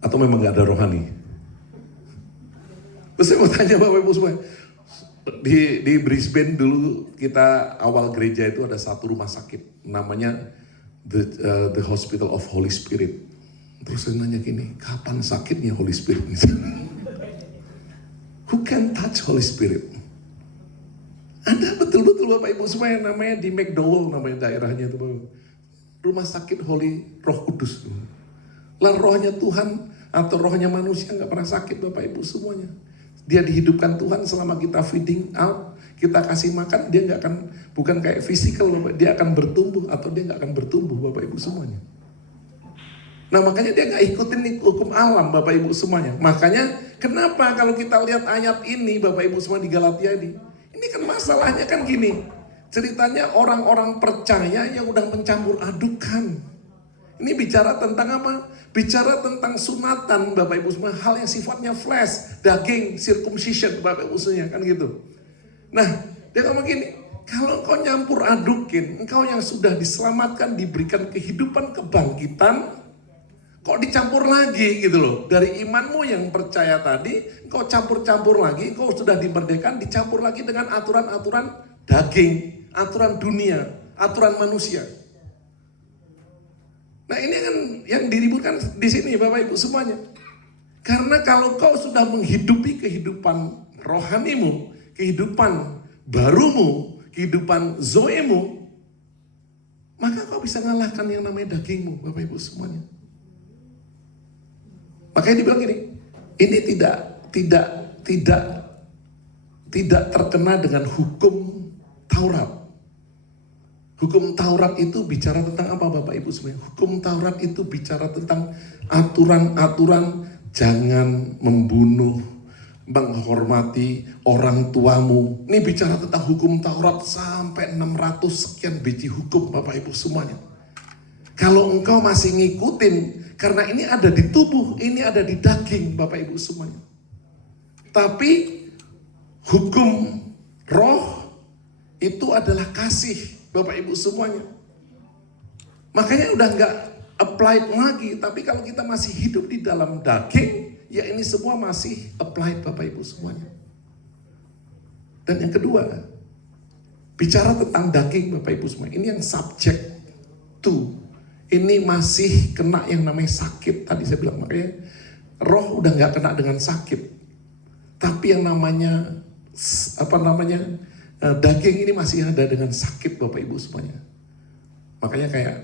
Atau memang nggak ada rohani? Terus saya mau tanya Bapak Ibu semua, di Brisbane dulu kita awal gereja itu ada satu rumah sakit namanya the Hospital of Holy Spirit. Terus saya nanya gini, kapan sakitnya Holy Spirit? Who can touch Holy Spirit? Ada betul-betul Bapak Ibu semua yang namanya di McDowell, namanya daerahnya itu rumah sakit Holy Roh Kudus. Lah rohnya Tuhan atau rohnya manusia nggak pernah sakit Bapak Ibu semuanya. Dia dihidupkan Tuhan selama kita feeding out, kita kasih makan, dia nggak akan, bukan kayak physical Bapak, dia akan bertumbuh atau dia nggak akan bertumbuh Bapak Ibu semuanya. Nah makanya dia nggak ikutin hukum alam Bapak Ibu semuanya. Makanya kenapa kalau kita lihat ayat ini Bapak Ibu semua di Galatia ini kan masalahnya kan gini, ceritanya orang-orang percaya yang udah mencampur adukan. Ini bicara tentang apa? Bicara tentang sunatan Bapak Ibu semua, hal yang sifatnya flesh, daging, circumcision Bapak Ibu semuanya kan gitu. Nah, dia ngomong gini, kalau engkau nyampur adukin, engkau yang sudah diselamatkan, diberikan kehidupan kebangkitan, kok dicampur lagi gitu loh. Dari imanmu yang percaya tadi, engkau campur-campur lagi, engkau sudah dimerdekakan, dicampur lagi dengan aturan-aturan daging, aturan dunia, aturan manusia. Nah ini kan yang diributkan di sini Bapak Ibu semuanya. Karena kalau kau sudah menghidupi kehidupan rohanimu, kehidupan barumu, kehidupan zoemu, maka kau bisa ngalahkan yang namanya dagingmu Bapak Ibu semuanya. Makanya dibilang gini, ini tidak terkena dengan hukum Taurat. Hukum Taurat itu bicara tentang apa Bapak Ibu semuanya? Hukum Taurat itu bicara tentang aturan-aturan jangan membunuh, menghormati orang tuamu. Ini bicara tentang hukum Taurat sampai 600 sekian biji hukum Bapak Ibu semuanya. Kalau engkau masih ngikutin, karena ini ada di tubuh, ini ada di daging Bapak Ibu semuanya. Tapi hukum roh itu adalah kasih Bapak Ibu semuanya. Makanya udah nggak applied lagi. Tapi kalau kita masih hidup di dalam daging, ya ini semua masih applied Bapak Ibu semuanya. Dan yang kedua, bicara tentang daging Bapak Ibu semua, ini yang subject to. Ini masih kena yang namanya sakit. Tadi saya bilang makanya roh udah nggak kena dengan sakit. Tapi yang namanya daging ini masih ada dengan sakit Bapak Ibu semuanya. Makanya kayak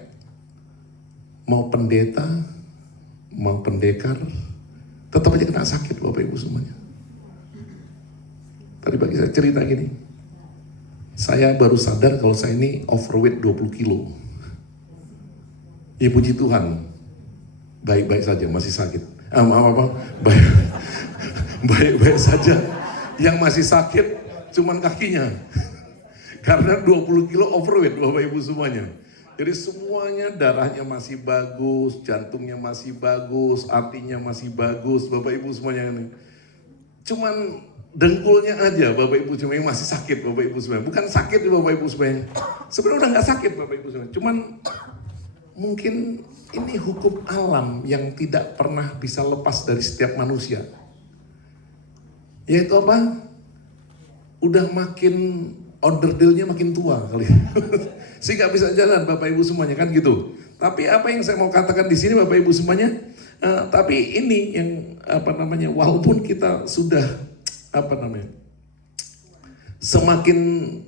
mau pendeta, mau pendekar, tetap aja kena sakit Bapak Ibu semuanya. Tadi bagi saya cerita gini, saya baru sadar kalau saya ini overweight 20 kilo. Ya puji Tuhan, baik-baik saja, masih sakit. Baik-baik saja, yang masih sakit cuman kakinya. Karena 20 kilo overweight Bapak Ibu semuanya. Jadi semuanya darahnya masih bagus, jantungnya masih bagus, hatinya masih bagus Bapak Ibu semuanya. Cuman dengkulnya aja Bapak Ibu semuanya masih sakit Bapak Ibu semuanya. Bukan sakit Bapak Ibu semuanya. Sebenarnya udah gak sakit Bapak Ibu semuanya. Cuman mungkin ini hukum alam yang tidak pernah bisa lepas dari setiap manusia. Yaitu apa? Udah makin onderdilnya makin tua kali. Sehingga bisa jalan Bapak Ibu semuanya kan gitu. Tapi apa yang saya mau katakan di sini Bapak Ibu semuanya, tapi ini yang walaupun kita sudah semakin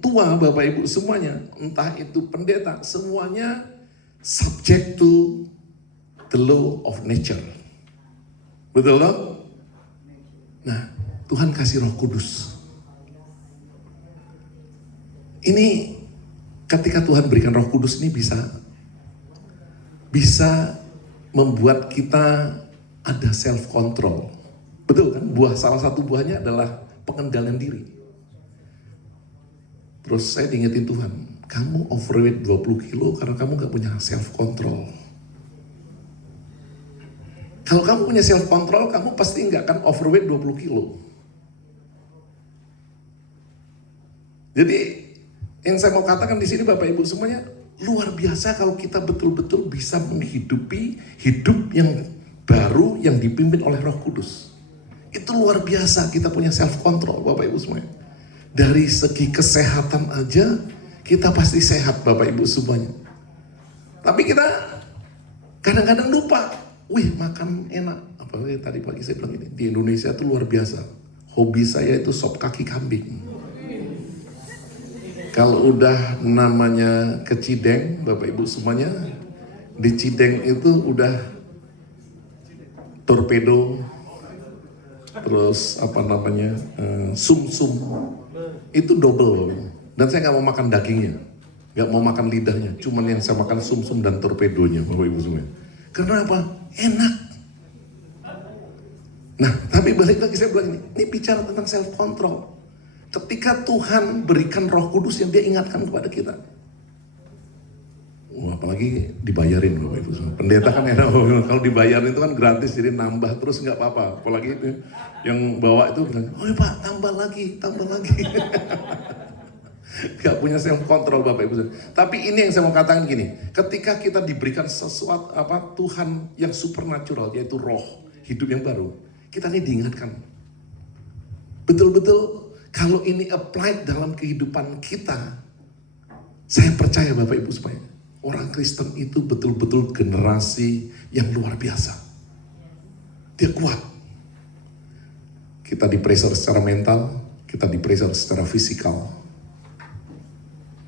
tua Bapak Ibu semuanya, entah itu pendeta, semuanya subject to the law of nature. Betul loh? Nah, Tuhan kasih Roh Kudus. Ini ketika Tuhan berikan Roh Kudus ini bisa membuat kita ada self control. Betul kan? Salah satu buahnya adalah pengendalian diri. Terus saya diingetin Tuhan, Kamu overweight 20 kilo karena kamu gak punya self control. Kalau kamu punya self control, kamu pasti gak akan overweight 20 kilo. Jadi yang saya mau katakan di sini Bapak Ibu semuanya, luar biasa kalau kita betul-betul bisa menghidupi hidup yang baru yang dipimpin oleh Roh Kudus. Itu luar biasa kita punya self control Bapak Ibu semuanya. Dari segi kesehatan aja kita pasti sehat Bapak Ibu semuanya. Tapi kita kadang-kadang lupa, makan enak. Apalagi tadi pagi saya bilang ini, di Indonesia itu luar biasa. Hobi saya itu sop kaki kambing. Kalau udah namanya ke Cideng, Bapak Ibu semuanya, di Cideng itu udah torpedo, terus sum-sum, itu double. Dan saya nggak mau makan dagingnya, nggak mau makan lidahnya, cuman yang saya makan sum-sum dan torpedonya, Bapak Ibu semuanya. Karena apa? Enak. Nah, tapi balik lagi saya bilang ini bicara tentang self control. Ketika Tuhan berikan Roh Kudus yang Dia ingatkan kepada kita. Apalagi dibayarin Bapak Ibu semua. Pendeta kan enak, kalau dibayarin itu kan gratis, jadi nambah terus nggak apa-apa. Apalagi itu yang bawa itu bilang, Pak tambah lagi. Gak punya self control Bapak Ibu. Tapi ini yang saya mau katakan gini, ketika kita diberikan sesuatu Tuhan yang supernatural, yaitu roh hidup yang baru, kita ini diingatkan. Betul-betul kalau ini applied dalam kehidupan kita, saya percaya Bapak Ibu supaya orang Kristen itu betul-betul generasi yang luar biasa. Dia kuat. Kita di-pressure secara mental, kita di-pressure secara fisikal.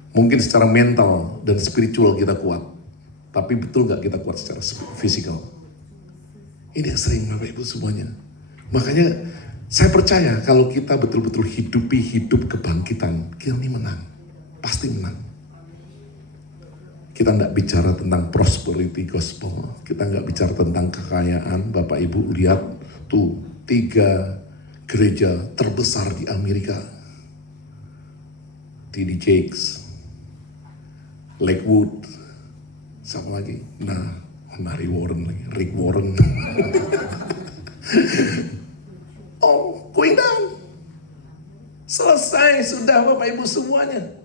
Mungkin secara mental dan spiritual kita kuat, tapi betul gak kita kuat secara fisikal? Ini yang sering Bapak Ibu semuanya. Makanya saya percaya kalau kita betul-betul hidupi hidup kebangkitan, kita ini menang. Pasti menang. Kita nggak bicara tentang prosperity gospel. Kita nggak bicara tentang kekayaan. Bapak Ibu lihat tuh 3 gereja terbesar di Amerika. TD Jakes, Lakewood, sama lagi. Rick Warren. Going down. Selesai sudah Bapak Ibu semuanya.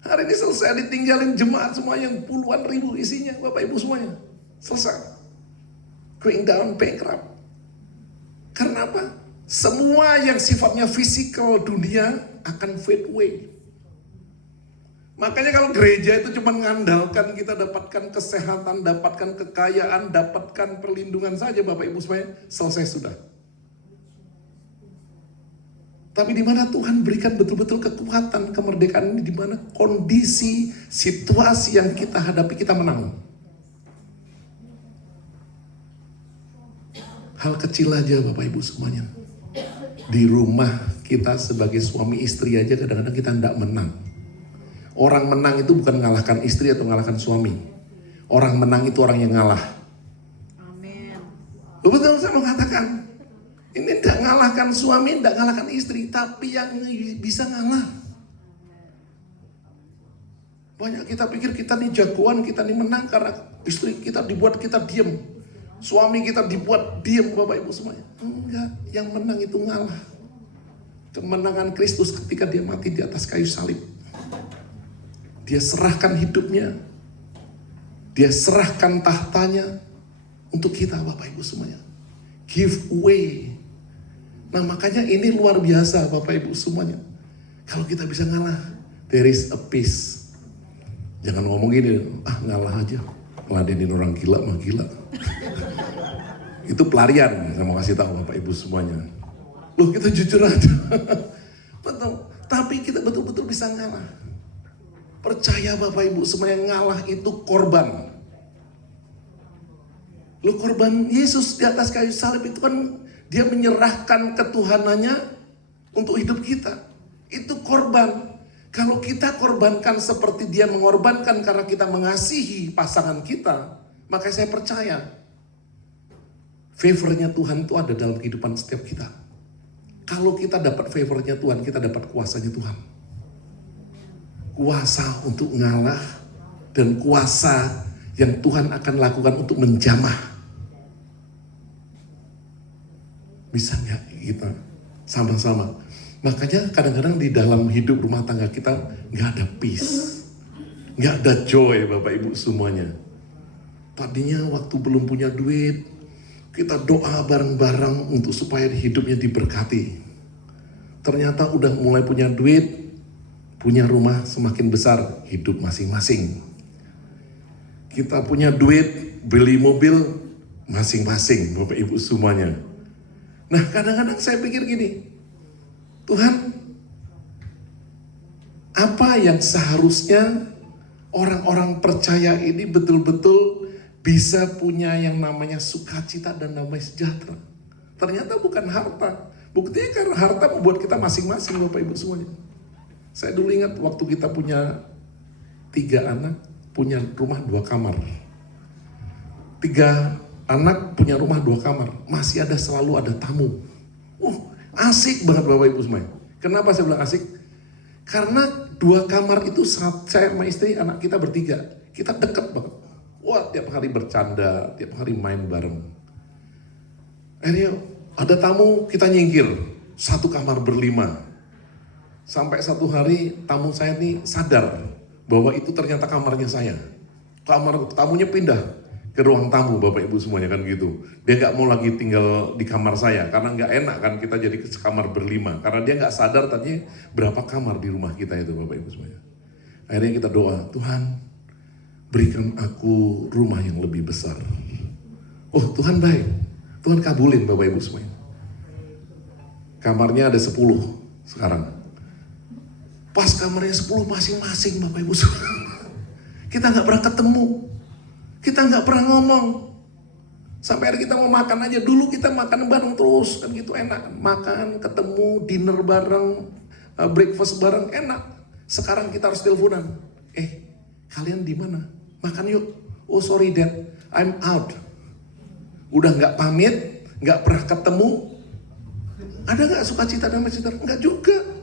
Hari ini selesai, ditinggalin jemaat semua yang puluhan ribu isinya Bapak Ibu semuanya. Selesai. Going down, bankrupt. Karena apa? Semua yang sifatnya fisikal dunia akan fade away. Makanya kalau gereja itu cuma mengandalkan kita dapatkan kesehatan, dapatkan kekayaan, dapatkan perlindungan saja Bapak Ibu semuanya, selesai sudah. Tapi di mana Tuhan berikan betul-betul kekuatan, kemerdekaan ini, di mana kondisi, situasi yang kita hadapi, kita menang. Hal kecil aja Bapak Ibu semuanya. Di rumah kita sebagai suami istri aja kadang-kadang kita tidak menang. Orang menang itu bukan mengalahkan istri atau mengalahkan suami. Orang menang itu orang yang ngalah. Amin. Betul saya mau katakan. Ini tidak ngalahkan suami, tidak ngalahkan istri, tapi yang bisa ngalah. Banyak kita pikir kita nih jagoan, kita nih menang karena istri kita dibuat kita diem. Suami kita dibuat diem Bapak Ibu semuanya. Enggak, yang menang itu ngalah. Kemenangan Kristus ketika dia mati di atas kayu salib. Dia serahkan hidupnya. Dia serahkan tahtanya untuk kita Bapak Ibu semuanya. Give away. Nah makanya ini luar biasa Bapak Ibu semuanya. Kalau kita bisa ngalah, there is a peace. Jangan ngomong gini, ngalah aja. Ngeladenin orang gila mah gila. Itu pelarian, saya mau kasih tahu Bapak Ibu semuanya. Loh kita jujur aja. Betul. Tapi kita betul-betul bisa ngalah. Percaya Bapak Ibu semuanya, ngalah itu korban. Loh korban Yesus di atas kayu salib itu kan dia menyerahkan ketuhanannya untuk hidup kita. Itu korban. Kalau kita korbankan seperti dia mengorbankan karena kita mengasihi pasangan kita, maka saya percaya favornya Tuhan itu ada dalam kehidupan setiap kita. Kalau kita dapat favornya Tuhan, kita dapat kuasanya Tuhan. kuasa untuk ngalah, dan kuasa yang Tuhan akan lakukan untuk menjamah. Bisa nggak kita sama-sama? Makanya kadang-kadang di dalam hidup rumah tangga kita nggak ada peace, nggak ada joy, Bapak Ibu semuanya. Tadinya waktu belum punya duit, kita doa bareng-bareng untuk supaya hidupnya diberkati. Ternyata udah mulai punya duit, punya rumah semakin besar, hidup masing-masing. Kita punya duit, beli mobil masing-masing, Bapak Ibu semuanya. Nah, kadang-kadang saya pikir gini, Tuhan, apa yang seharusnya orang-orang percaya ini betul-betul bisa punya yang namanya sukacita dan namanya sejahtera? Ternyata bukan harta. Buktinya karena harta membuat kita masing-masing, Bapak Ibu semuanya. Saya dulu ingat waktu kita punya 3 anak, punya rumah 2 kamar. 3 anak punya rumah 2 kamar, masih ada selalu ada tamu. Asik banget Bapak Ibu semuanya. Kenapa saya bilang asik? Karena 2 kamar itu saat saya sama istri, anak kita bertiga, kita deket banget. Wah, tiap hari bercanda, tiap hari main bareng. Akhirnya ada tamu, kita nyingkir, 1 kamar berlima. Sampai satu hari tamu saya ini sadar bahwa itu ternyata kamarnya saya. Kamar tamunya pindah ke ruang tamu, Bapak Ibu semuanya kan gitu. Dia nggak mau lagi tinggal di kamar saya karena nggak enak kan kita jadi kamar berlima. Karena dia nggak sadar tadinya berapa kamar di rumah kita itu, Bapak Ibu semuanya. Akhirnya kita doa, Tuhan berikan aku rumah yang lebih besar. Oh, Tuhan baik, Tuhan kabulin Bapak Ibu semuanya. Kamarnya ada 10 sekarang. Pas kamarnya 10 masing-masing Bapak Ibu semuanya. Kita nggak pernah ketemu. Kita nggak pernah ngomong. Sampai hari kita mau makan aja. Dulu kita makan bareng terus. Kan gitu enak. Makan, ketemu, dinner bareng, breakfast bareng, enak. Sekarang kita harus teleponan. Kalian di mana? Makan yuk. Oh sorry Dad, I'm out. Udah nggak pamit, nggak pernah ketemu. Ada nggak sukacita dan macita? Nggak juga.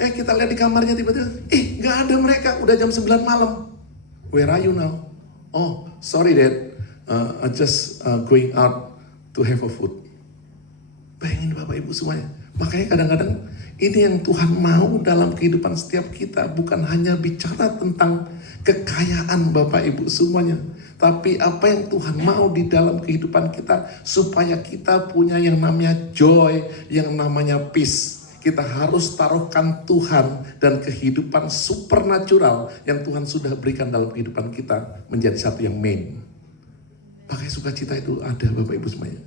Kita lihat di kamarnya tiba-tiba, nggak ada mereka. Udah jam 9 malam. Where are you now? Oh, sorry Dad, I just going out to have a food. Bayangin Bapak Ibu semuanya. Makanya kadang-kadang ini yang Tuhan mau dalam kehidupan setiap kita. Bukan hanya bicara tentang kekayaan Bapak Ibu semuanya. Tapi apa yang Tuhan mau di dalam kehidupan kita. Supaya kita punya yang namanya joy, yang namanya peace. Kita harus taruhkan Tuhan dan kehidupan supernatural yang Tuhan sudah berikan dalam kehidupan kita menjadi satu yang main. Pakai sukacita itu ada Bapak Ibu semuanya.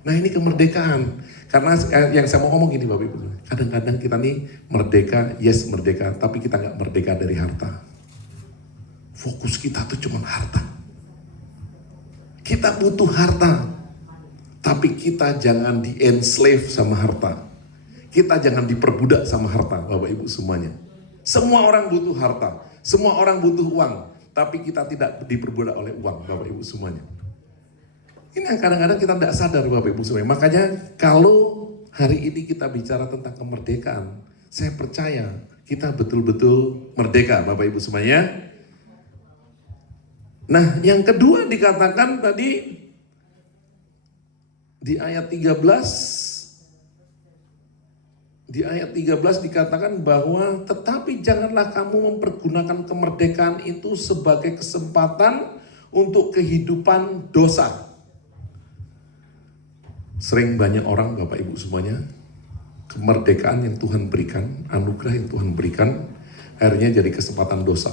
Nah ini kemerdekaan. Karena yang saya mau ngomong gini Bapak Ibu. Kadang-kadang kita nih merdeka, yes merdeka. Tapi kita gak merdeka dari harta. Fokus kita tuh cuma harta. Kita butuh harta. Tapi kita jangan di-enslave sama harta. Kita jangan diperbudak sama harta, Bapak Ibu semuanya. Semua orang butuh harta, semua orang butuh uang, tapi kita tidak diperbudak oleh uang, Bapak Ibu semuanya. Ini yang kadang-kadang kita tidak sadar, Bapak Ibu semuanya. Makanya kalau hari ini kita bicara tentang kemerdekaan, saya percaya kita betul-betul merdeka, Bapak Ibu semuanya. Nah, yang kedua dikatakan tadi di ayat 13. Di ayat 13 dikatakan bahwa tetapi janganlah kamu mempergunakan kemerdekaan itu sebagai kesempatan untuk kehidupan dosa. Sering banyak orang Bapak Ibu semuanya, kemerdekaan yang Tuhan berikan, anugerah yang Tuhan berikan, akhirnya jadi kesempatan dosa.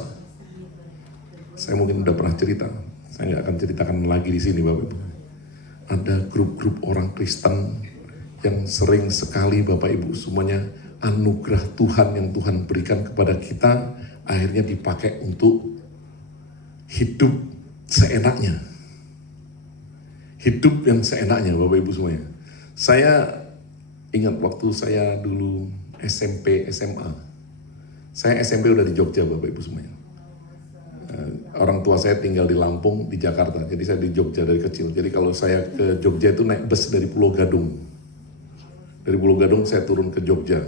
Saya mungkin udah pernah cerita, saya nggak akan ceritakan lagi di sini Bapak Ibu. Ada grup-grup orang Kristen yang sering sekali Bapak Ibu semuanya anugerah Tuhan yang Tuhan berikan kepada kita akhirnya dipakai untuk hidup seenaknya. Hidup yang seenaknya Bapak Ibu semuanya. Saya ingat waktu saya dulu SMP, SMA. Saya SMP udah di Jogja Bapak Ibu semuanya. Orang tua saya tinggal di Lampung, di Jakarta. Jadi saya di Jogja dari kecil. Jadi kalau saya ke Jogja itu naik bus dari Pulau Gadung. Dari Pulau Gadung saya turun ke Jogja,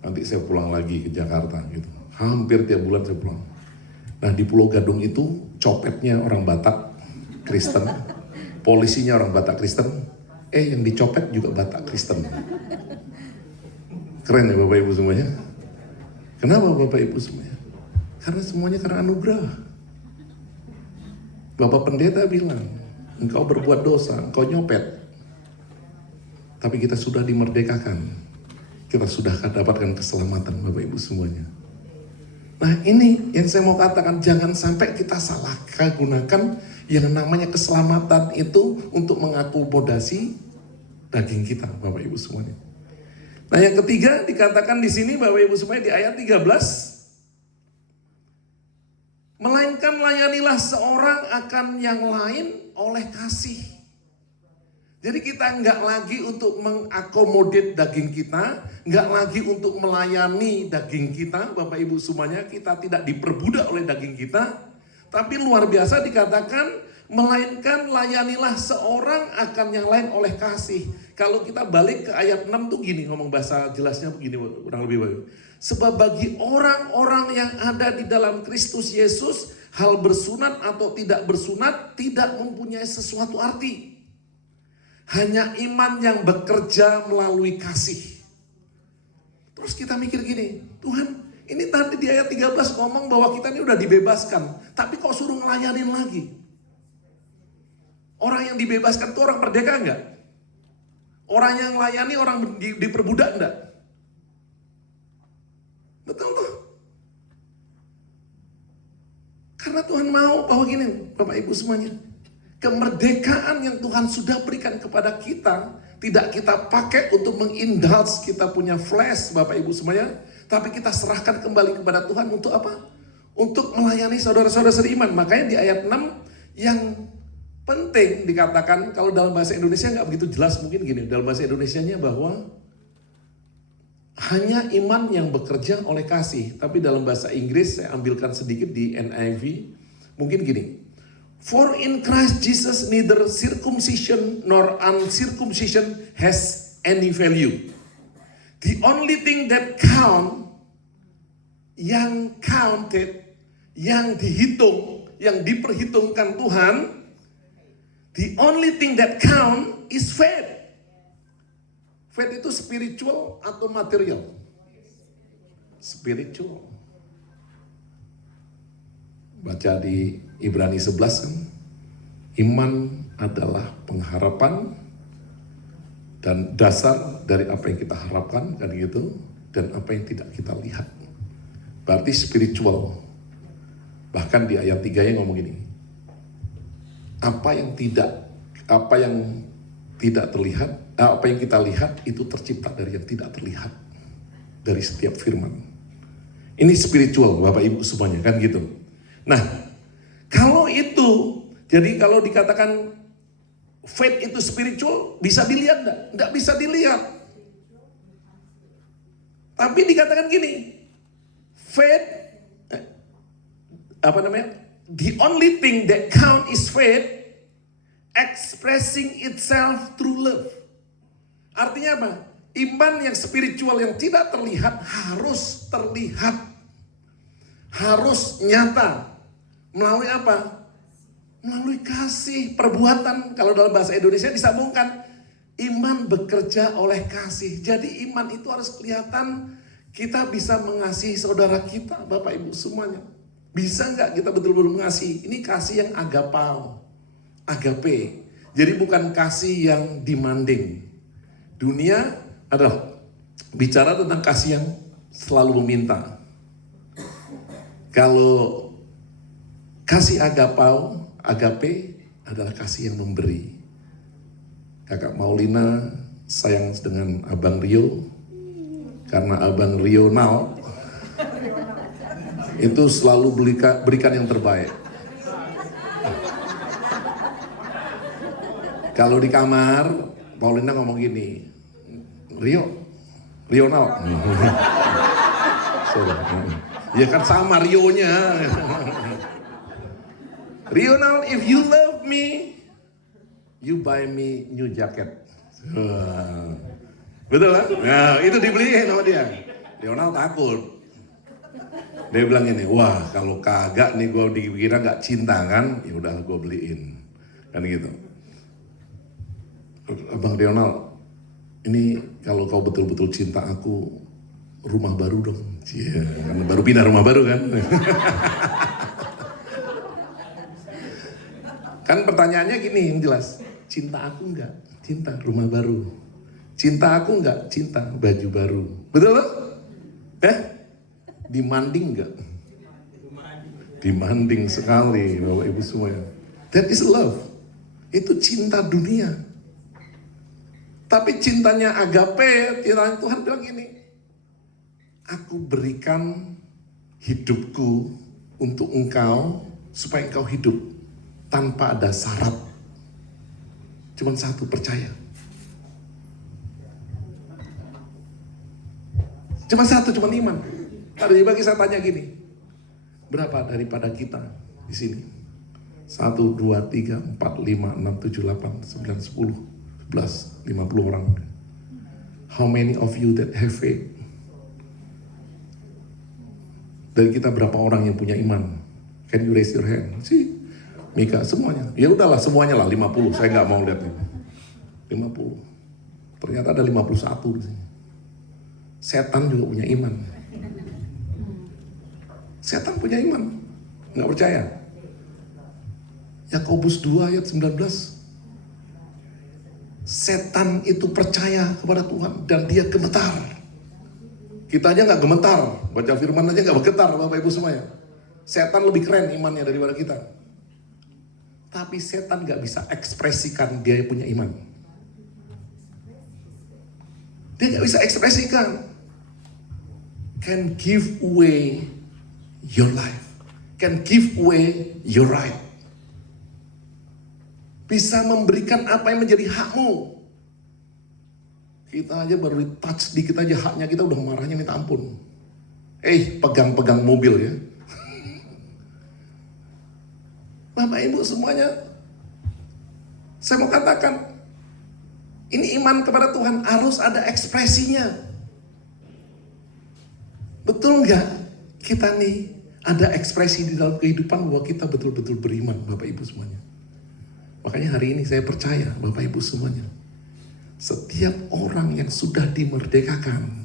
nanti saya pulang lagi ke Jakarta gitu. Hampir tiap bulan saya pulang. Nah di Pulau Gadung itu copetnya orang Batak Kristen, polisinya orang Batak Kristen, yang dicopet juga Batak Kristen. Keren ya Bapak Ibu semuanya. Kenapa Bapak Ibu semuanya? Karena semuanya karena anugerah. Bapak pendeta bilang, engkau berbuat dosa, engkau nyopet. Tapi kita sudah dimerdekakan. Kita sudah dapatkan keselamatan Bapak Ibu semuanya. Nah ini yang saya mau katakan, jangan sampai kita salah gunakan yang namanya keselamatan itu untuk mengakomodasi daging kita Bapak Ibu semuanya. Nah yang ketiga dikatakan di sini Bapak Ibu semuanya di ayat 13, melainkan layanilah seorang akan yang lain oleh kasih. Jadi kita nggak lagi untuk mengakomodir daging kita, nggak lagi untuk melayani daging kita, Bapak Ibu semuanya, kita tidak diperbudak oleh daging kita, tapi luar biasa dikatakan, melainkan layanilah seorang akan yang lain oleh kasih. Kalau kita balik ke ayat 6 tuh gini, ngomong bahasa jelasnya begini, kurang lebih baik. Sebab bagi orang-orang yang ada di dalam Kristus Yesus, hal bersunat atau tidak bersunat tidak mempunyai sesuatu arti. Hanya iman yang bekerja melalui kasih. Terus kita mikir gini, Tuhan ini tadi di ayat 13 ngomong bahwa kita ini udah dibebaskan. Tapi kok suruh ngelayanin lagi? Orang yang dibebaskan itu orang merdeka enggak? Orang yang layani orang diperbudak enggak? Betul tuh. Karena Tuhan mau bahwa gini Bapak Ibu semuanya. Kemerdekaan yang Tuhan sudah berikan kepada kita tidak kita pakai untuk mengindulge kita punya flesh Bapak Ibu semuanya, tapi kita serahkan kembali kepada Tuhan untuk apa? Untuk melayani saudara-saudara seiman. Makanya di ayat 6 yang penting dikatakan, kalau dalam bahasa Indonesia nggak begitu jelas mungkin gini, dalam bahasa Indonesianya bahwa hanya iman yang bekerja oleh kasih, tapi dalam bahasa Inggris saya ambilkan sedikit di NIV, mungkin gini. For in Christ Jesus neither circumcision nor uncircumcision has any value. The only thing that yang counted, yang dihitung, yang diperhitungkan Tuhan, the only thing that count is faith. Faith itu spiritual atau material? Spiritual. Baca di Ibrani 11 kan, iman adalah pengharapan dan dasar dari apa yang kita harapkan kan gitu, dan apa yang tidak kita lihat. Berarti spiritual. Bahkan di ayat 3-nya ngomong gini, apa yang tidak terlihat, apa yang kita lihat itu tercipta dari yang tidak terlihat, dari setiap firman. Ini spiritual Bapak Ibu semuanya kan gitu. Nah, kalau itu, jadi kalau dikatakan faith itu spiritual, bisa dilihat enggak? Enggak bisa dilihat. Tapi dikatakan gini, faith, the only thing that count is faith, expressing itself through love. Artinya apa? Iman yang spiritual yang tidak terlihat harus terlihat, harus nyata. Melalui apa? Melalui kasih, perbuatan. Kalau dalam bahasa Indonesia disambungkan, iman bekerja oleh kasih. Jadi iman itu harus kelihatan, kita bisa mengasihi saudara kita, Bapak Ibu semuanya. Bisa nggak kita betul-betul mengasihi? Ini kasih yang agapao, agape. Jadi bukan kasih yang demanding. Dunia adalah bicara tentang kasih yang selalu meminta. Kalau kasih agapao, agape adalah kasih yang memberi. Kakak Maulina sayang dengan Abang Rio, karena Abang Rional itu selalu berikan yang terbaik. Kalau di kamar, Paulina ngomong gini, Rional. Ya kan sama Rionya. Rional, if you love me, you buy me new jacket. Betul kan? Nah, itu dibeliin sama dia. Rional takut. Dia bilang ini, wah kalau kagak nih gue dikira gak cinta kan, ya udah gue beliin, kan gitu. Abang Rional, ini kalau kau betul-betul cinta aku, rumah baru dong. Iya, karena baru pindah rumah baru kan. Kan pertanyaannya gini yang jelas, cinta aku enggak? Cinta rumah baru. Cinta aku enggak? Cinta baju baru. Betul loh? Demanding enggak? Demanding sekali Bapak Ibu semuanya. That is love. Itu cinta dunia. Tapi cintanya agape, cintanya Tuhan bilang gini, aku berikan hidupku untuk engkau supaya engkau hidup tanpa ada syarat. Cuman satu, percaya. Cuma satu, cuma iman. Tadi bagi saya tanya gini, berapa daripada kita di sini? 1, 2, 3, 4, 5, 6, 7, 8, 9, 10, 11, 50 orang. How many of you that have faith? Dari kita berapa orang yang punya iman? Can you raise your hand? See, Mika, semuanya. Ya udahlah semuanya lah 50. Saya nggak mau lihat ini. 50. Ternyata ada 51 di sini. Setan juga punya iman. Setan punya iman. Nggak percaya? Yakobus 2 ayat 19. Setan itu percaya kepada Tuhan dan dia gemetar. Kita aja nggak gemetar, baca firman aja nggak bergetar Bapak Ibu semuanya. Setan lebih keren imannya daripada kita. Tapi setan nggak bisa ekspresikan dia punya iman. Dia nggak bisa ekspresikan. Can give away your life, can give away your right. Bisa memberikan apa yang menjadi hakmu. Kita aja baru di touch dikit aja haknya, kita udah marahnya minta ampun. Pegang-pegang mobil ya. Bapak Ibu semuanya, saya mau katakan, ini iman kepada Tuhan harus ada ekspresinya. Betul nggak kita nih ada ekspresi di dalam kehidupan bahwa kita betul-betul beriman Bapak Ibu semuanya. Makanya hari ini saya percaya Bapak Ibu semuanya, setiap orang yang sudah dimerdekakan,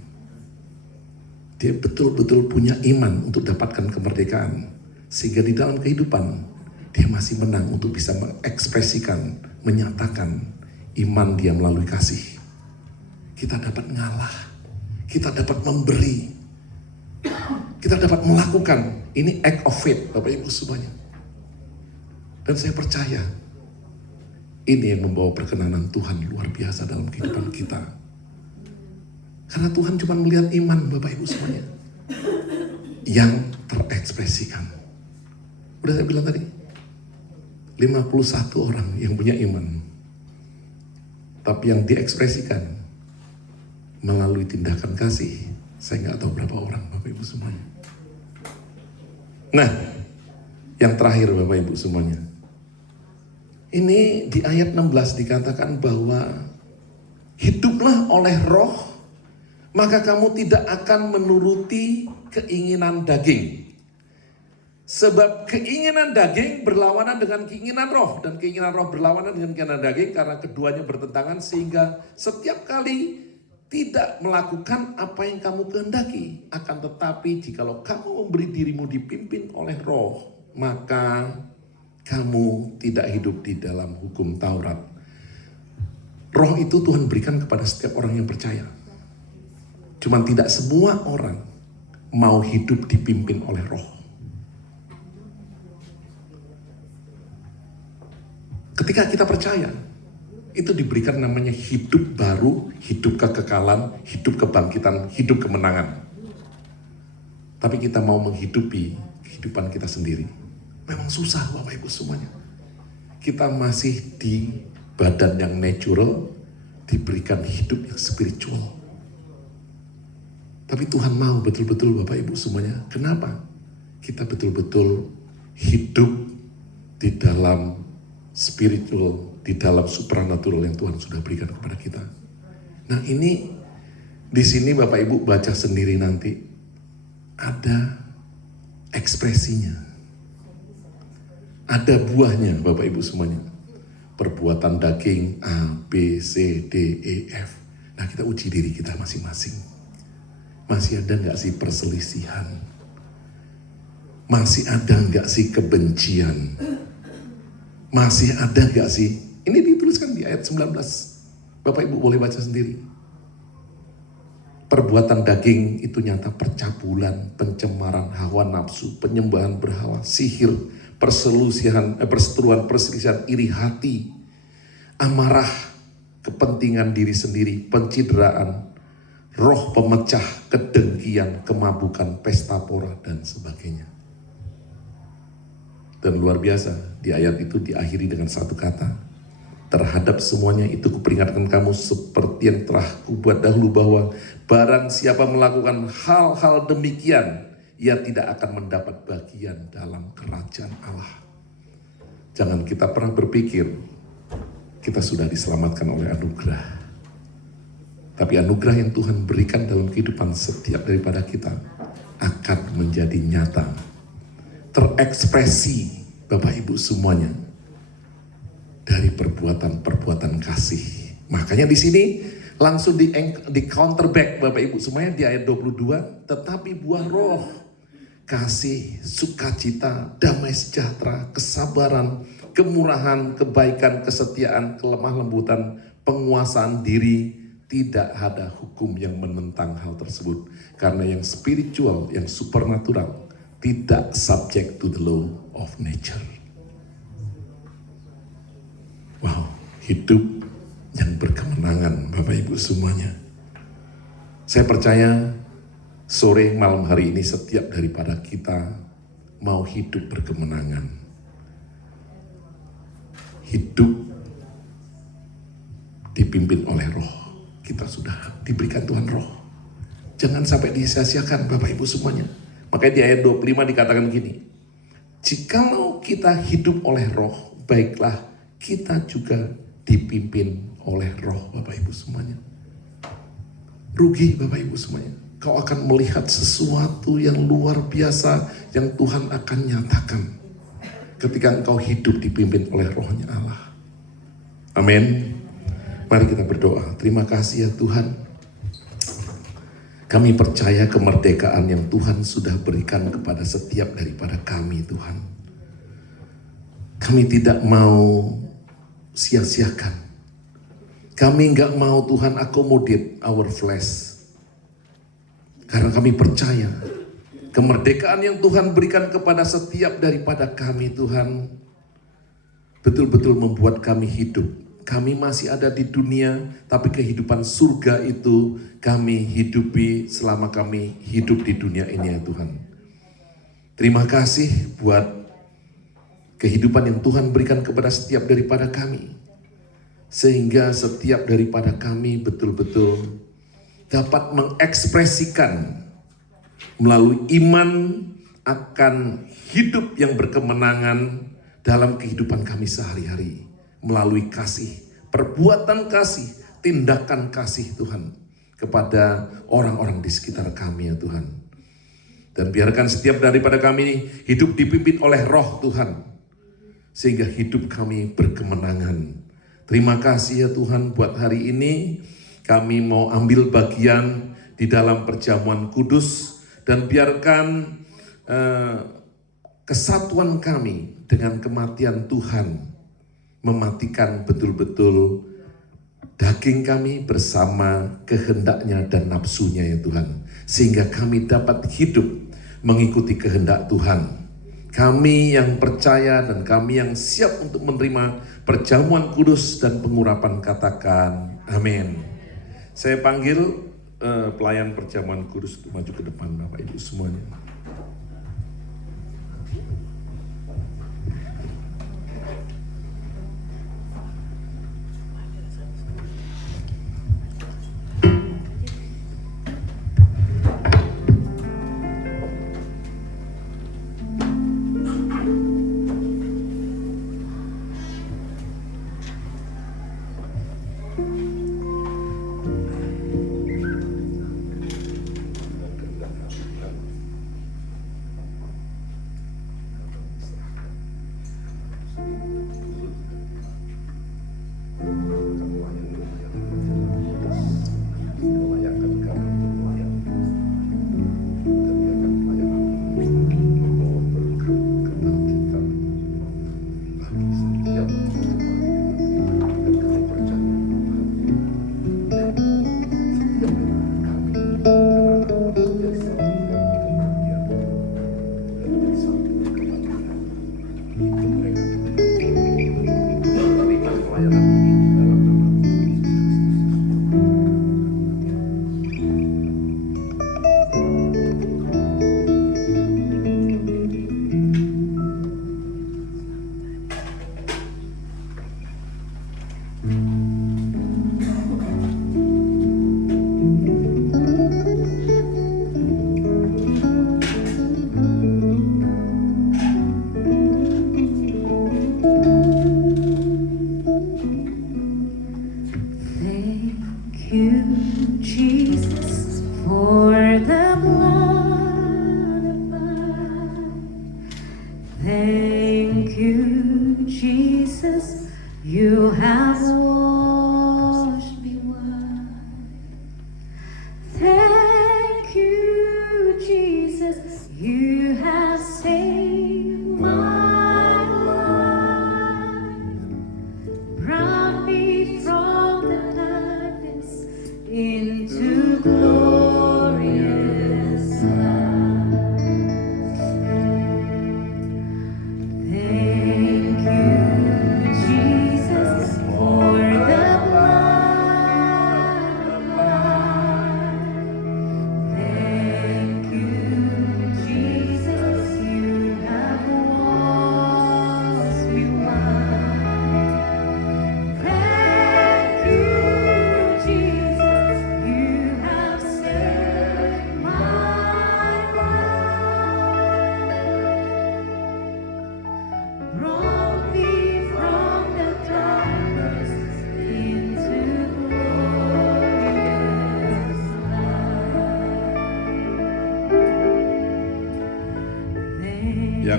dia betul-betul punya iman untuk dapatkan kemerdekaan. Sehingga di dalam kehidupan, dia masih menang untuk bisa mengekspresikan, menyatakan iman dia melalui kasih. Kita dapat ngalah, kita dapat memberi, kita dapat melakukan. Ini act of faith Bapak Ibu semuanya. Dan saya percaya, ini yang membawa perkenanan Tuhan luar biasa dalam kehidupan kita. Karena Tuhan cuma melihat iman Bapak Ibu semuanya yang terekspresikan. Udah saya bilang tadi, 51 orang yang punya iman. Tapi yang diekspresikan melalui tindakan kasih, saya nggak tahu berapa orang Bapak Ibu semuanya. Nah, yang terakhir Bapak Ibu semuanya. Ini di ayat 16 dikatakan bahwa hiduplah oleh roh, maka kamu tidak akan menuruti keinginan daging. Sebab keinginan daging berlawanan dengan keinginan roh, dan keinginan roh berlawanan dengan keinginan daging karena keduanya bertentangan, sehingga setiap kali tidak melakukan apa yang kamu kehendaki. Akan tetapi jikalau kamu memberi dirimu dipimpin oleh roh, maka kamu tidak hidup di dalam hukum Taurat. Roh itu Tuhan berikan kepada setiap orang yang percaya. Cuman tidak semua orang mau hidup dipimpin oleh roh. Ketika kita percaya, itu diberikan namanya hidup baru, hidup kekekalan, hidup kebangkitan, hidup kemenangan. Tapi kita mau menghidupi kehidupan kita sendiri. Memang susah Bapak Ibu semuanya. Kita masih di badan yang natural, diberikan hidup yang spiritual. Tapi Tuhan mau betul-betul Bapak Ibu semuanya. Kenapa? Kita betul-betul hidup di dalam spiritual, di dalam supranatural yang Tuhan sudah berikan kepada kita. Nah ini, di sini Bapak Ibu baca sendiri nanti, ada ekspresinya. Ada buahnya Bapak Ibu semuanya. Perbuatan daging A, B, C, D, E, F. Nah kita uji diri kita masing-masing. Masih ada gak sih perselisihan? Masih ada gak sih kebencian? Masih ada gak sih? Ini dituliskan di ayat 19. Bapak Ibu boleh baca sendiri. Perbuatan daging itu nyata percabulan, pencemaran, hawa nafsu, penyembahan berhala, sihir, perseteruan, perselisihan, iri hati, amarah, kepentingan diri sendiri, pencideraan, roh pemecah, kedengkian, kemabukan, pesta pora, dan sebagainya. Dan luar biasa, di ayat itu diakhiri dengan satu kata. Terhadap semuanya itu kuperingatkan kamu seperti yang telah kubuat dahulu bahwa barang siapa melakukan hal-hal demikian, ia tidak akan mendapat bagian dalam kerajaan Allah. Jangan kita pernah berpikir kita sudah diselamatkan oleh anugerah. Tapi anugerah yang Tuhan berikan dalam kehidupan setiap daripada kita akan menjadi nyata, terekspresi Bapak Ibu semuanya dari perbuatan-perbuatan kasih. Makanya di sini langsung di counter back Bapak Ibu semuanya di ayat 22, tetapi buah roh, kasih, sukacita, damai sejahtera, kesabaran, kemurahan, kebaikan, kesetiaan, kelemah lembutan, penguasaan diri. Tidak ada hukum yang menentang hal tersebut. Karena yang spiritual, yang supernatural, tidak subject to the law of nature. Wow, hidup yang berkemenangan Bapak Ibu semuanya. Saya percaya sore malam hari ini setiap daripada kita mau hidup berkemenangan. Hidup dipimpin oleh roh. Kita sudah diberikan Tuhan roh. Jangan sampai disia-siakan Bapak Ibu semuanya. Makanya di ayat 25 dikatakan gini. Jikalau kita hidup oleh roh, baiklah kita juga dipimpin oleh roh Bapak Ibu semuanya. Rugi Bapak Ibu semuanya. Kau akan melihat sesuatu yang luar biasa yang Tuhan akan nyatakan. Ketika engkau hidup dipimpin oleh rohnya Allah. Amin. Mari kita berdoa. Terima kasih ya Tuhan. Kami percaya kemerdekaan yang Tuhan sudah berikan kepada setiap daripada kami Tuhan. Kami tidak mau sia-siakan. Kami enggak mau Tuhan accommodate our flesh. Karena kami percaya kemerdekaan yang Tuhan berikan kepada setiap daripada kami Tuhan betul-betul membuat kami hidup. Kami masih ada di dunia, tapi kehidupan surga itu kami hidupi selama kami hidup di dunia ini ya Tuhan. Terima kasih buat kehidupan yang Tuhan berikan kepada setiap daripada kami. Sehingga setiap daripada kami betul-betul dapat mengekspresikan melalui iman akan hidup yang berkemenangan dalam kehidupan kami sehari-hari. Melalui kasih, perbuatan kasih, tindakan kasih Tuhan kepada orang-orang di sekitar kami ya Tuhan. Dan biarkan setiap daripada kami hidup dipimpin oleh roh Tuhan. Sehingga hidup kami berkemenangan. Terima kasih ya Tuhan buat hari ini. Kami mau ambil bagian di dalam perjamuan kudus. Dan biarkan kesatuan kami dengan kematian Tuhan mematikan betul-betul daging kami bersama kehendaknya dan nafsunya ya Tuhan. Sehingga kami dapat hidup mengikuti kehendak Tuhan. Kami yang percaya dan kami yang siap untuk menerima perjamuan kudus dan pengurapan katakan amin. Saya panggil pelayan perjamuan kudus untuk maju ke depan Bapak Ibu semuanya.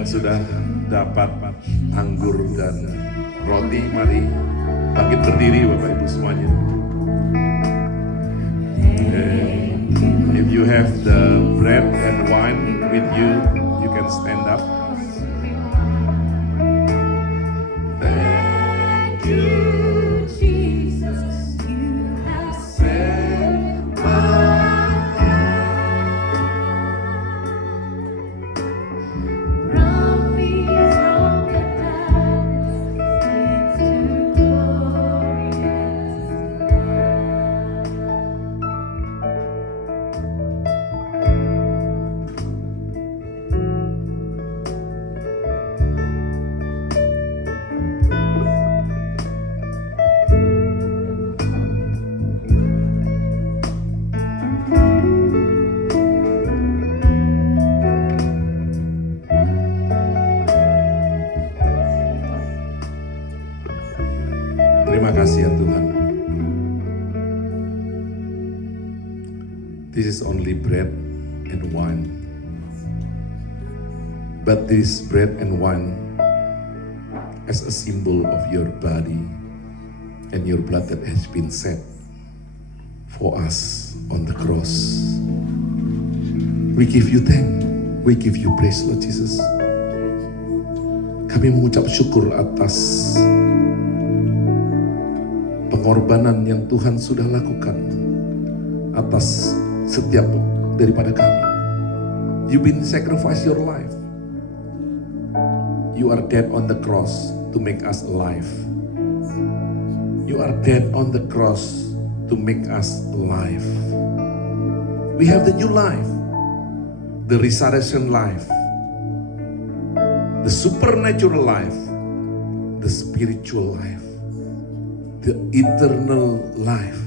yang sudah dapat anggur dan roti, mari bangkit berdiri Bapak Ibu semuanya. If you have the bread and wine with you, you can stand up. Thank you, Jesus. You have set my hand. Brought me from the darkness into glorious Terima kasih ya Tuhan. This is only bread and wine. But this bread and wine as a symbol of your body and your blood that has been shed for us on the cross. We give you thanks. We give you praise, Lord Jesus. Kami mengucap syukur atas pengorbanan yang Tuhan sudah lakukan atas setiap daripada kami. You've been sacrifice your life. You are dead on the cross to make us alive. You are dead on the cross to make us alive. We have the new life, the resurrection life, the supernatural life, the spiritual life, the eternal life.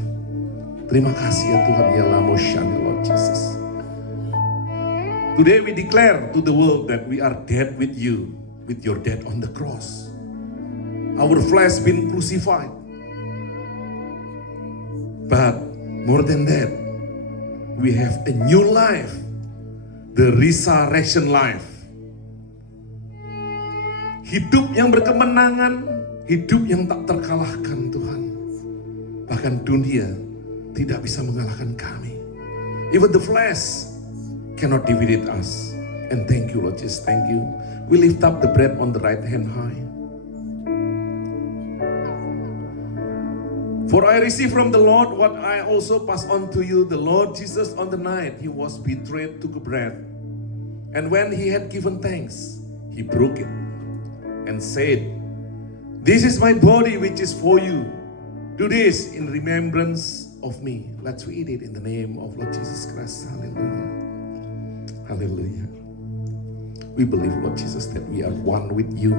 Terima kasih ya Tuhan, ya Lamoshani Lord Jesus. Today we declare to the world that we are dead with you, with your death on the cross. Our flesh been crucified. But more than that, we have a new life, the resurrection life. Hidup yang berkemenangan, hidup yang tak terkalahkan Tuhan. Bahkan dunia tidak bisa mengalahkan kami. Even the flesh cannot defeat us. And thank you Lord Jesus, thank you. We lift up the bread on the right hand high. For I received from the Lord what I also pass on to you. The Lord Jesus on the night he was betrayed took bread. And when he had given thanks, he broke it and said, "This is my body which is for you. Do this in remembrance of me." Let's eat it in the name of Lord Jesus Christ. Hallelujah. Hallelujah. We believe, Lord Jesus, that we are one with you,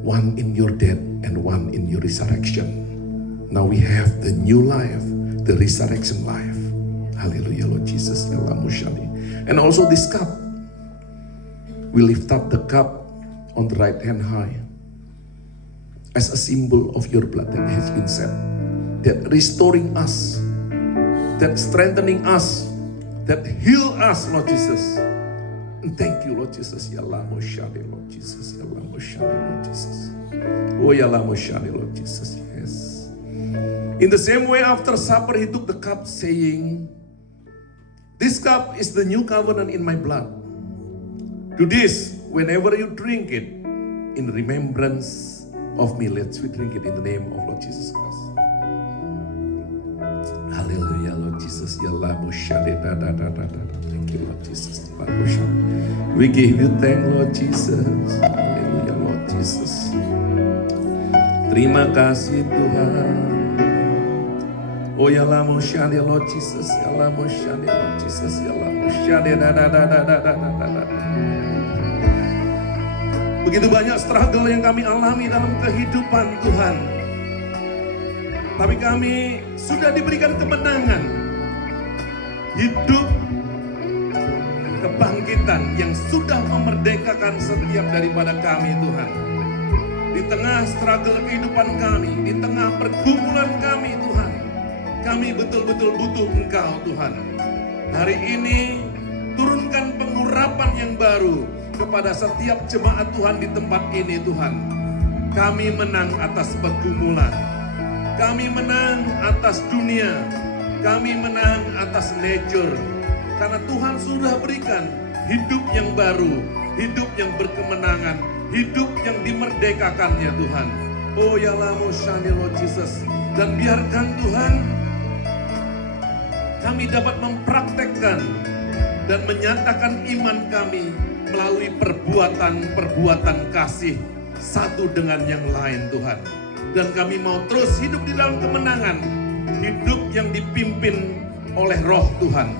one in your death and one in your resurrection. Now we have the new life, the resurrection life. Hallelujah, Lord Jesus. And also this cup, we lift up the cup on the right hand high as a symbol of your blood that has been shed, that restoring us, that strengthening us, that heal us, Lord Jesus. And thank you, Lord Jesus. Ya Allah, Moshani, Lord Jesus. Ya Allah, Moshani, Lord Jesus. Oh, Ya Allah, Moshani, Lord Jesus. Yes. In the same way, after supper, he took the cup, saying, "This cup is the new covenant in my blood. Do this whenever you drink it in remembrance of me." Let's we drink it in the name of Lord Jesus Christ. Hallelujah, Lord Jesus. Ya Allah, Moshani, da da da da da. Thank you, Lord Jesus. We give you thanks, Lord Jesus. Hallelujah, Lord Jesus. Terima kasih Tuhan. Oh ya Allah, Moshani, Lord Jesus. Ya Allah, Moshani, Lord Jesus. Ya Allah, Moshani, da da da da da da da da. Begitu banyak struggle yang kami alami dalam kehidupan Tuhan. Tapi kami sudah diberikan kemenangan. Hidup kebangkitan yang sudah memerdekakan setiap daripada kami Tuhan. Di tengah struggle kehidupan kami, di tengah pergumulan kami Tuhan, kami betul-betul butuh Engkau Tuhan. Hari ini turunkan pengurapan yang baru, kepada setiap jemaat Tuhan di tempat ini Tuhan. Kami menang atas pergumulan. Kami menang atas dunia. Kami menang atas nature. Karena Tuhan sudah berikan hidup yang baru, hidup yang berkemenangan, hidup yang dimerdekakan ya Tuhan. Oh ya Lord Jesus. Dan biarkan Tuhan kami dapat mempraktekkan dan menyatakan iman kami melalui perbuatan-perbuatan kasih satu dengan yang lain Tuhan. Dan kami mau terus hidup di dalam kemenangan, hidup yang dipimpin oleh Roh Tuhan.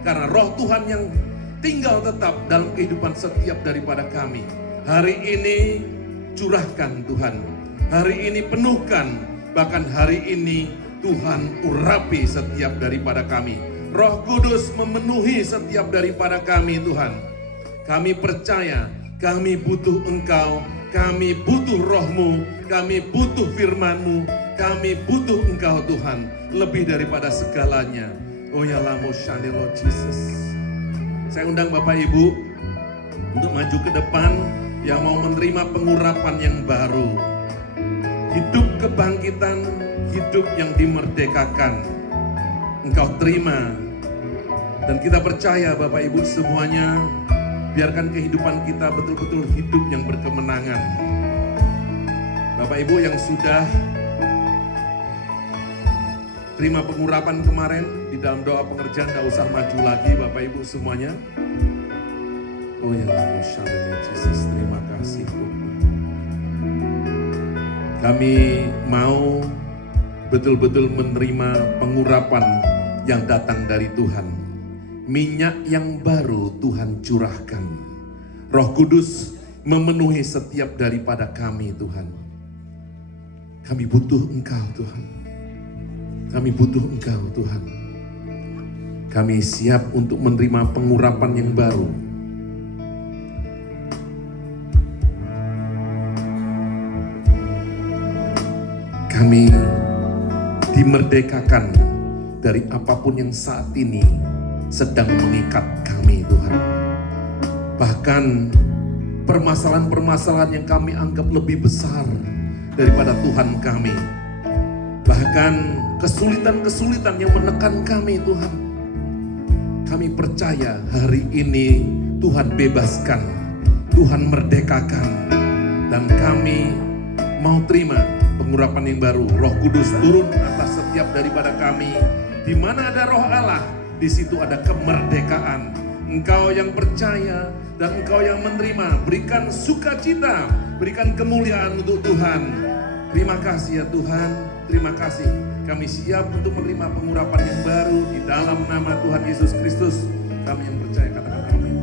Karena Roh Tuhan yang tinggal tetap dalam kehidupan setiap daripada kami. Hari ini curahkan Tuhan, hari ini penuhkan, bahkan hari ini Tuhan urapi setiap daripada kami. Roh Kudus memenuhi setiap daripada kami Tuhan. Kami percaya, kami butuh Engkau, kami butuh Roh-Mu, kami butuh firman-Mu, kami butuh Engkau Tuhan, lebih daripada segalanya. Oh ya Lord Jesus. Saya undang Bapak Ibu untuk maju ke depan yang mau menerima pengurapan yang baru. Hidup kebangkitan, hidup yang dimerdekakan. Engkau terima. Dan kita percaya Bapak Ibu semuanya, biarkan kehidupan kita betul-betul hidup yang berkemenangan. Bapak Ibu yang sudah terima pengurapan kemarin di dalam doa pengerjaan, tidak usah maju lagi Bapak Ibu semuanya. Oh ya Lord Jesus, terima kasih Tuhan. Kami mau betul-betul menerima pengurapan yang datang dari Tuhan. Minyak yang baru Tuhan curahkan. Roh Kudus memenuhi setiap daripada kami Tuhan. Kami butuh Engkau Tuhan. Kami butuh Engkau Tuhan. Kami siap untuk menerima pengurapan yang baru. Kami dimerdekakan dari apapun yang saat ini sedang mengikat kami Tuhan. Bahkan permasalahan-permasalahan yang kami anggap lebih besar daripada Tuhan kami. Bahkan kesulitan-kesulitan yang menekan kami Tuhan. Kami percaya hari ini Tuhan bebaskan, Tuhan merdekakan. Dan kami mau terima pengurapan yang baru. Roh Kudus turun atas setiap daripada kami. Di mana ada Roh Allah, di situ ada kemerdekaan. Engkau yang percaya dan engkau yang menerima, berikan sukacita, berikan kemuliaan untuk Tuhan. Terima kasih ya Tuhan, terima kasih. Kami siap untuk menerima pengurapan yang baru di dalam nama Tuhan Yesus Kristus. Kami yang percaya katakan amin.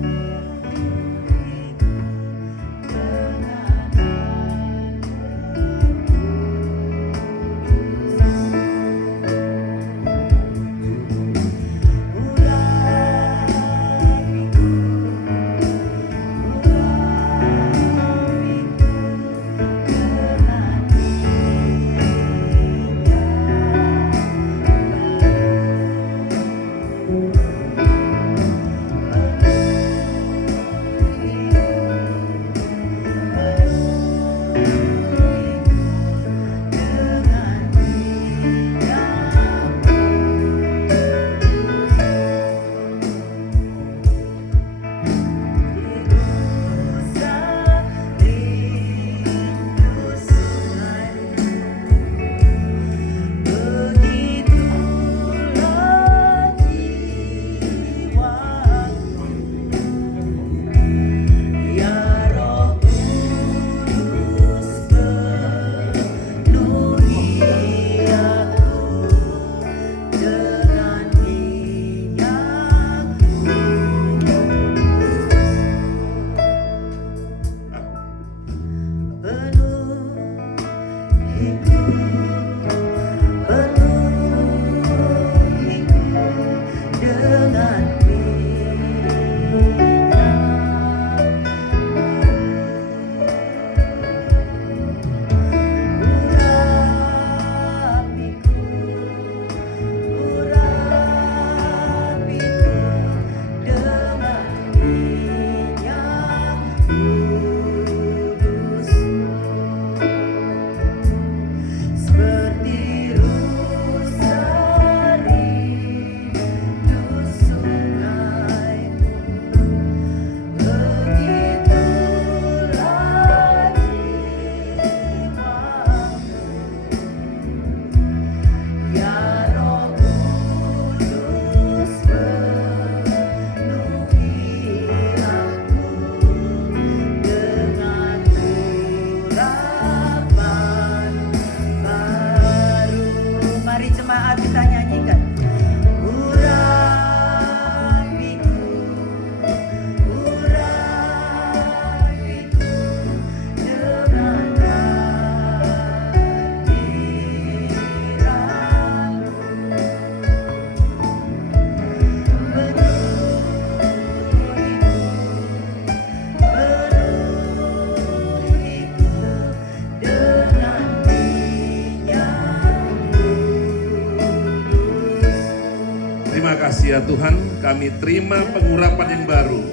kasih ya Tuhan, kami terima pengurapan yang baru.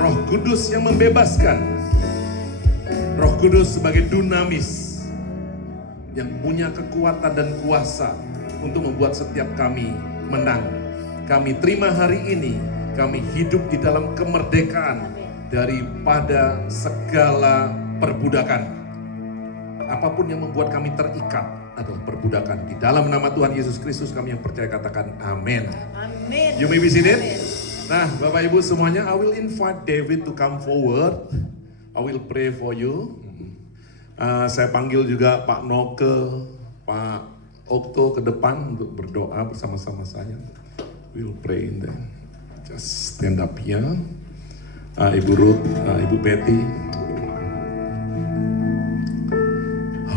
Roh Kudus yang membebaskan. Roh Kudus sebagai dunamis yang punya kekuatan dan kuasa untuk membuat setiap kami menang. Kami terima hari ini, kami hidup di dalam kemerdekaan daripada segala perbudakan. Apapun yang membuat kami terikat adalah perbudakan. Di dalam nama Tuhan Yesus Kristus kami yang percaya katakan amin. Amin. You may be seated. Nah, Bapak Ibu semuanya, I will invite David to come forward. I will pray for you. Saya panggil juga Pak Noke, Pak Okto ke depan untuk berdoa bersama-sama saya. We will pray in there. Just stand up here. Ibu Ruth, Ibu Betty.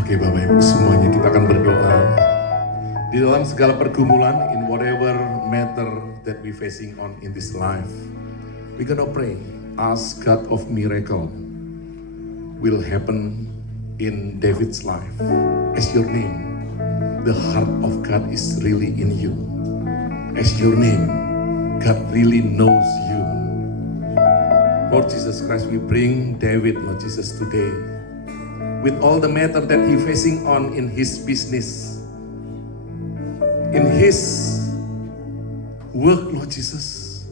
Oke Bapak Ibu semuanya, kita akan berdoa. Di dalam segala pergumulan, in whatever matter that we facing on in this life, we gonna pray. Ask God of miracle will happen in David's life. As your name, the heart of God is really in you. As your name, God really knows you. Lord Jesus Christ, we bring David, Lord Jesus, today with all the matter that he facing on in his business, in his work, Lord Jesus,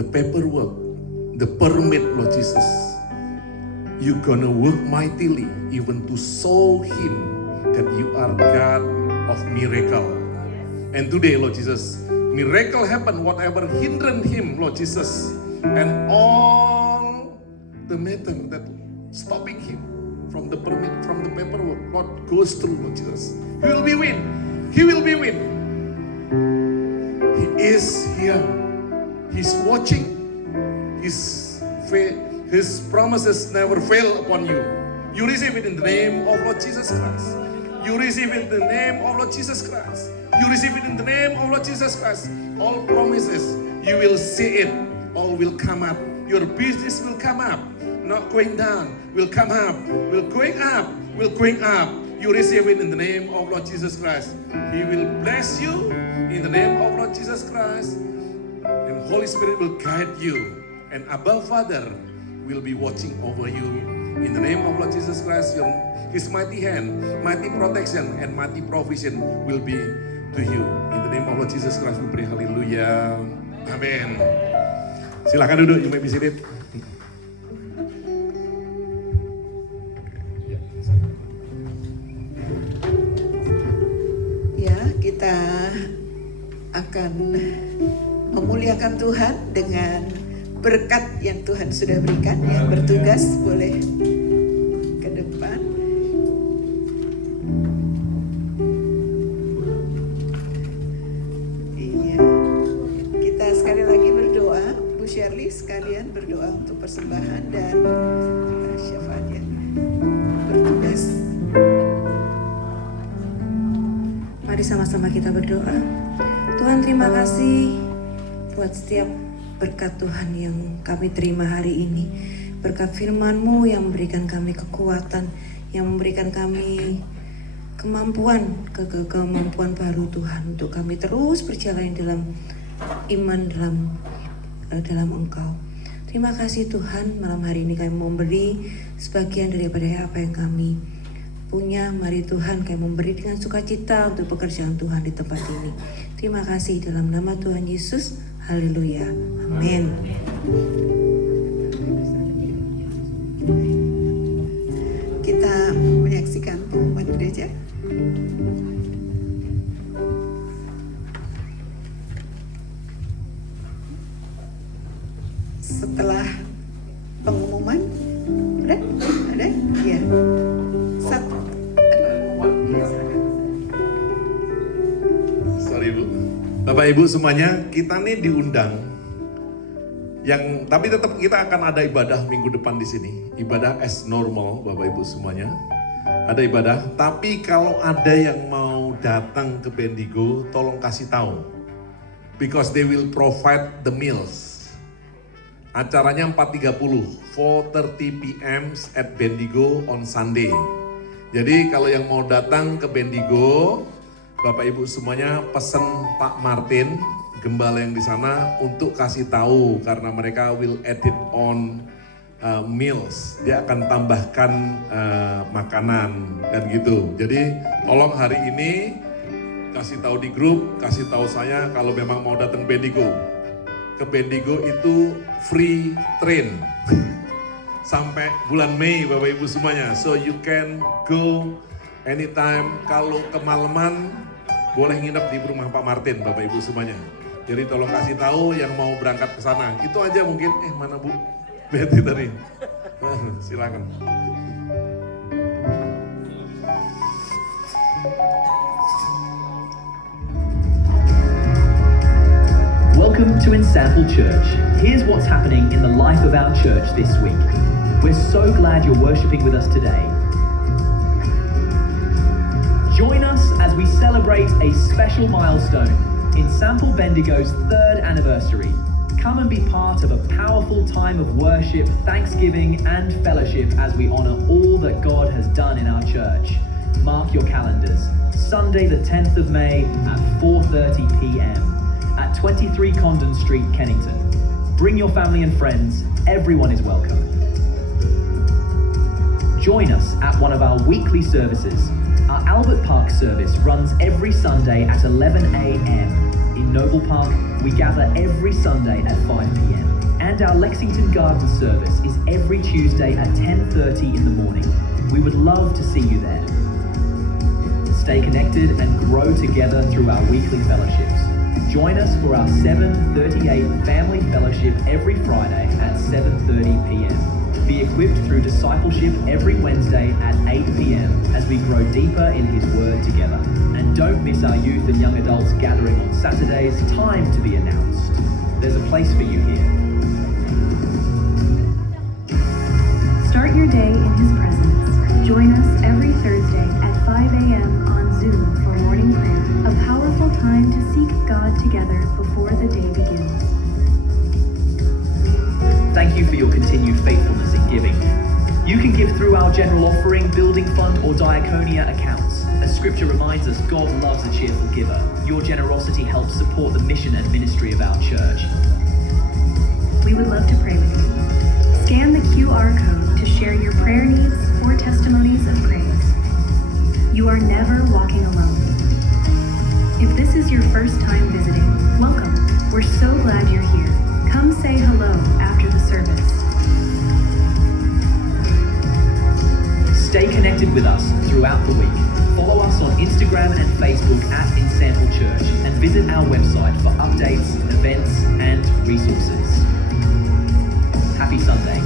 the paperwork, the permit, Lord Jesus. You gonna work mightily even to show him that you are God of miracle. And today, Lord Jesus, miracle happen, whatever hindering him, Lord Jesus, and all the matter that stopping him from the permit, from the paperwork, Lord, goes through, Lord Jesus. He will be win. He will be win. He is here. He's watching. His promises never fail upon you. You receive it in the name of Lord Jesus Christ. You receive it in the name of Lord Jesus Christ. You receive it in the name of Lord Jesus Christ. All promises, you will see it. All will come up. Your business will come up. Not going down, will come up. Will going up, will going up. You receive it in the name of Lord Jesus Christ. He will bless you in the name of Lord Jesus Christ. And Holy Spirit will guide you. And Abba Father will be watching over you. In the name of Lord Jesus Christ, His mighty hand, mighty protection, and mighty provision will be to you. In the name of Lord Jesus Christ, we pray. Hallelujah. Amen. Silakan duduk, you may be seated. Ya, kita akan memuliakan Tuhan dengan berkat yang Tuhan sudah berikan. Yang bertugas boleh ke depan. Iya. Kita sekali lagi berdoa. Bu Shirley sekalian berdoa untuk persembahan dan Syafat yang bertugas. Mari sama-sama kita berdoa. Tuhan, terima kasih buat setiap berkat Tuhan yang kami terima hari ini. Berkat firman-Mu yang memberikan kami kekuatan, yang memberikan kami kemampuan baru Tuhan, untuk kami terus berjalan dalam iman dalam Engkau. Terima kasih Tuhan, malam hari ini kami memberi sebagian daripada apa yang kami punya. Mari Tuhan, kami memberi dengan sukacita untuk pekerjaan Tuhan di tempat ini. Terima kasih dalam nama Tuhan Yesus. Haleluya. Amin. Kita menyaksikan pengumuman gereja. Setelah pengumuman, ada? Iya. Satu. Sorry Bu. Bapak Ibu semuanya, kita nih diundang. Tapi tetap kita akan ada ibadah minggu depan di sini. Ibadah as normal, Bapak Ibu semuanya. Ada ibadah, tapi kalau ada yang mau datang ke Bendigo, tolong kasih tahu. Because they will provide the meals. Acaranya 4:30 p.m. at Bendigo on Sunday. Jadi kalau yang mau datang ke Bendigo, Bapak Ibu semuanya pesen Pak Martin, gembala yang di sana untuk kasih tahu karena mereka will edit on meals. Dia akan tambahkan makanan dan gitu. Jadi tolong hari ini kasih tahu di grup, kasih tahu saya kalau memang mau datang Bendigo. Ke Bendigo itu free train sampai bulan Mei Bapak Ibu semuanya. So you can go anytime. Kalau kemalaman boleh nginep di rumah Pak Martin Bapak Ibu semuanya. Jadi tolong kasih tahu yang mau berangkat ke sana. Itu aja mungkin. Mana Bu Betty tadi? Silakan. Welcome to Ensample Church. Here's what's happening in the life of our church this week. We're so glad you're worshipping with us today. Join us as we celebrate a special milestone, Ensample Bendigo's 3rd anniversary. Come and be part of a powerful time of worship, thanksgiving, and fellowship as we honor all that God has done in our church. Mark your calendars. Sunday the 10th of May at 4:30 p.m. at 23 Condon Street, Kennington. Bring your family and friends. Everyone is welcome. Join us at one of our weekly services. Our Albert Park service runs every Sunday at 11 a.m. In Noble Park, we gather every Sunday at 5 p.m. And our Lexington Garden service is every Tuesday at 10:30 in the morning. We would love to see you there. Stay connected and grow together through our weekly fellowships. Join us for our 7:38 Family Fellowship every Friday at 7:30 p.m. Be equipped through discipleship every Wednesday at 8 p.m. as we grow deeper in His Word together. And don't miss our youth and young adults gathering on Saturdays, time to be announced. There's a place for you here. Start your day in His presence. Join us every Thursday at 5 a.m. on Zoom for morning prayer, a powerful time to seek God together before the day begins. Thank you for your continued faithfulness in giving. You can give through our general offering, building fund, or diaconia accounts. As scripture reminds us, God loves a cheerful giver. Your generosity helps support the mission and ministry of our church. We would love to pray with you. Scan the QR code to share your prayer needs or testimonies of praise. You are never walking alone. If this is your first time visiting, welcome. We're so glad you're here. Come say hello after the service. Stay connected with us throughout the week. Follow us on Instagram and Facebook at Ensample Church and visit our website for updates, events, and resources. Happy Sunday.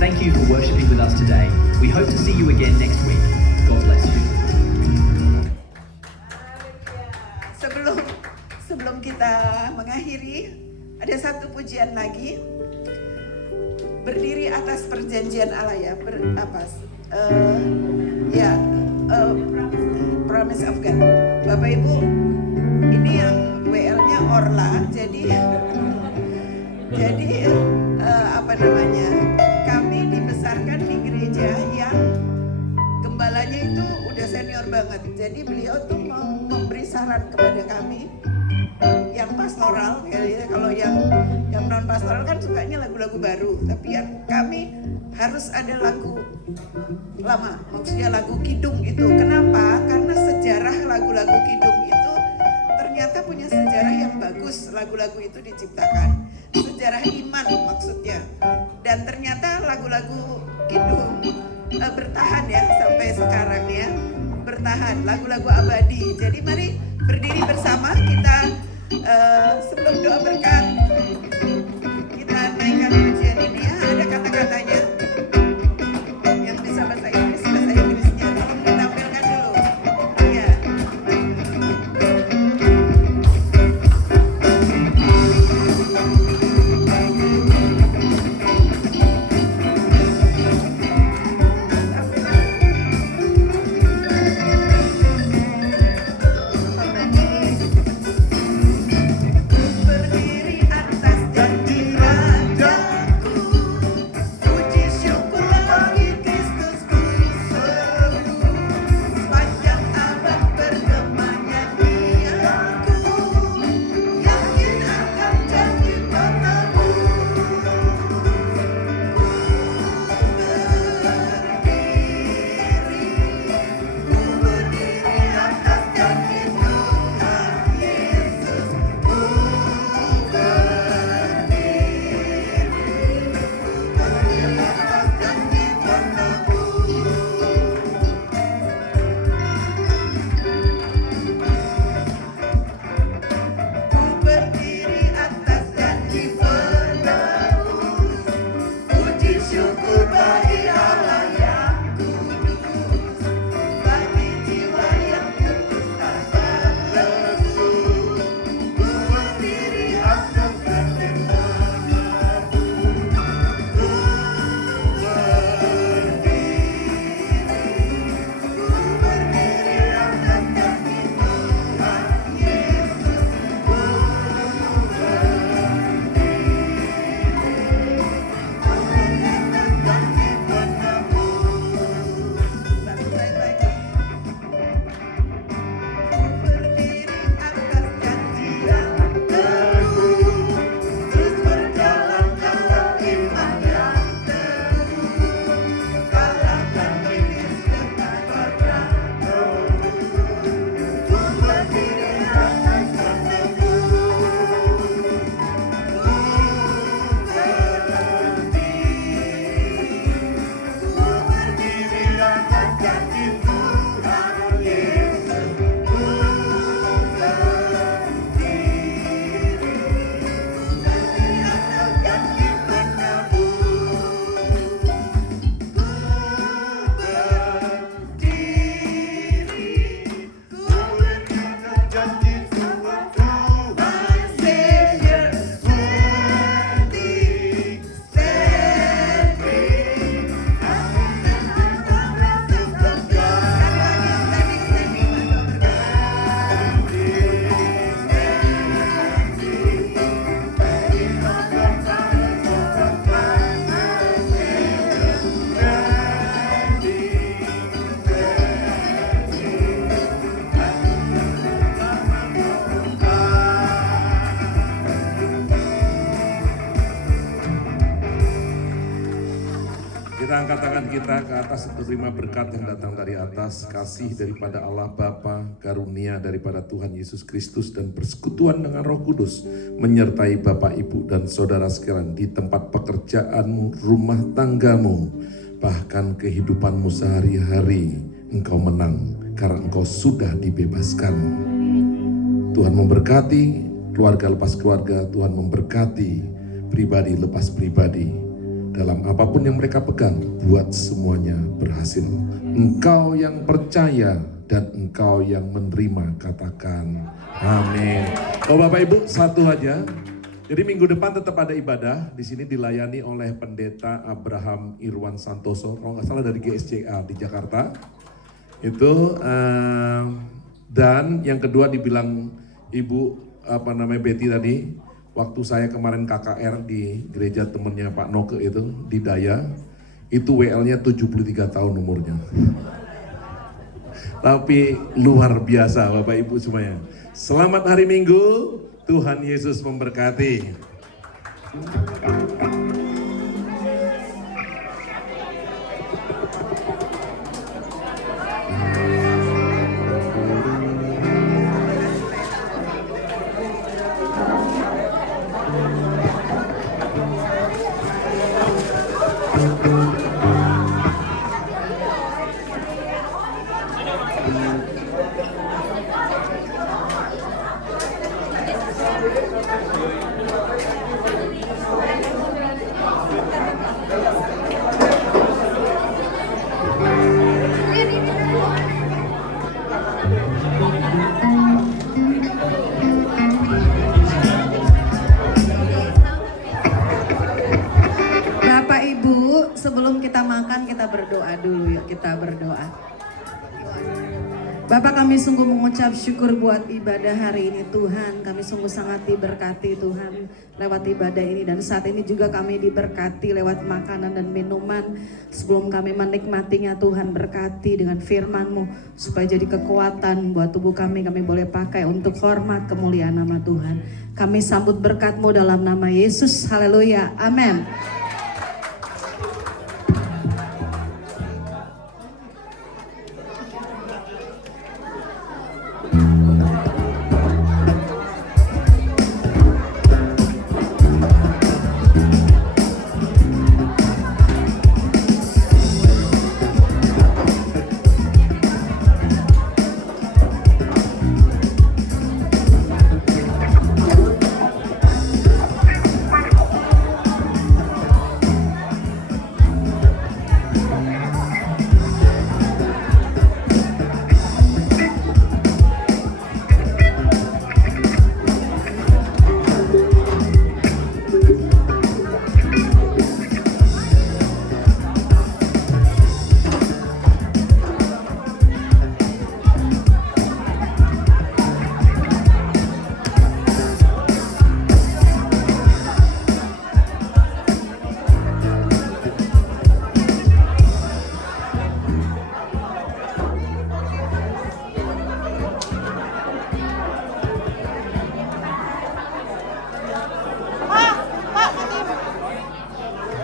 Thank you for worshiping with us today. We hope to see you again next week. God bless you. Sebelum kita mengakhiri, ada satu pujian lagi. Berdiri atas perjanjian Allah ya, Promise of God. Bapak Ibu, ini yang WL-nya Orla, jadi kami dibesarkan di gereja yang gembalanya itu udah senior banget. Jadi beliau tuh mau memberi saran kepada kami yang pastoral, ya, kalau yang non pastoral kan sukanya lagu-lagu baru, tapi yang kami harus ada lagu lama, maksudnya lagu kidung itu. Kenapa? Karena sejarah lagu-lagu kidung itu ternyata punya sejarah yang bagus. Lagu-lagu itu diciptakan, sejarah iman maksudnya, dan ternyata lagu-lagu kidung bertahan ya sampai sekarang ya, bertahan, lagu-lagu abadi. Jadi mari berdiri bersama kita. Sebelum doa berkat, kita naikkan pujian ini ya. Ada kata-katanya yang bisa bahasa Inggrisnya tolong ditampilkan dulu ya. Berdiri atas janji Rajaku, angkat tangan kita ke atas untuk terima berkat yang datang dari atas, kasih daripada Allah Bapa, karunia daripada Tuhan Yesus Kristus, dan persekutuan dengan Roh Kudus menyertai Bapak, Ibu, dan saudara sekalian di tempat pekerjaanmu, rumah tanggamu, bahkan kehidupanmu sehari-hari. Engkau menang karena engkau sudah dibebaskan. Tuhan memberkati keluarga lepas keluarga, Tuhan memberkati pribadi lepas pribadi. Dalam apapun yang mereka pegang, buat semuanya berhasil. Engkau yang percaya dan engkau yang menerima, katakan amin. Oh Bapak Ibu, satu aja. Jadi minggu depan tetap ada ibadah. Di sini dilayani oleh Pendeta Abraham Irwan Santoso, kalau nggak salah dari GSCA di Jakarta. Itu dan yang kedua dibilang Ibu Betty tadi. Waktu saya kemarin KKR di gereja temennya Pak Noke itu di Daya, itu WL-nya 73 tahun umurnya. Tapi luar biasa Bapak Ibu semuanya. Selamat hari Minggu, Tuhan Yesus memberkati. Bapak Ibu, sebelum kita makan kita berdoa dulu yuk, kita berdoa. Bapak, kami sungguh mengucap syukur buat ibadah hari ini Tuhan. Kami sungguh sangat diberkati Tuhan lewat ibadah ini. Dan saat ini juga kami diberkati lewat makanan dan minuman. Sebelum kami menikmatinya Tuhan, berkati dengan firman-Mu supaya jadi kekuatan buat tubuh kami boleh pakai untuk hormat kemuliaan nama Tuhan. Kami sambut berkat-Mu dalam nama Yesus. Haleluya. Amin.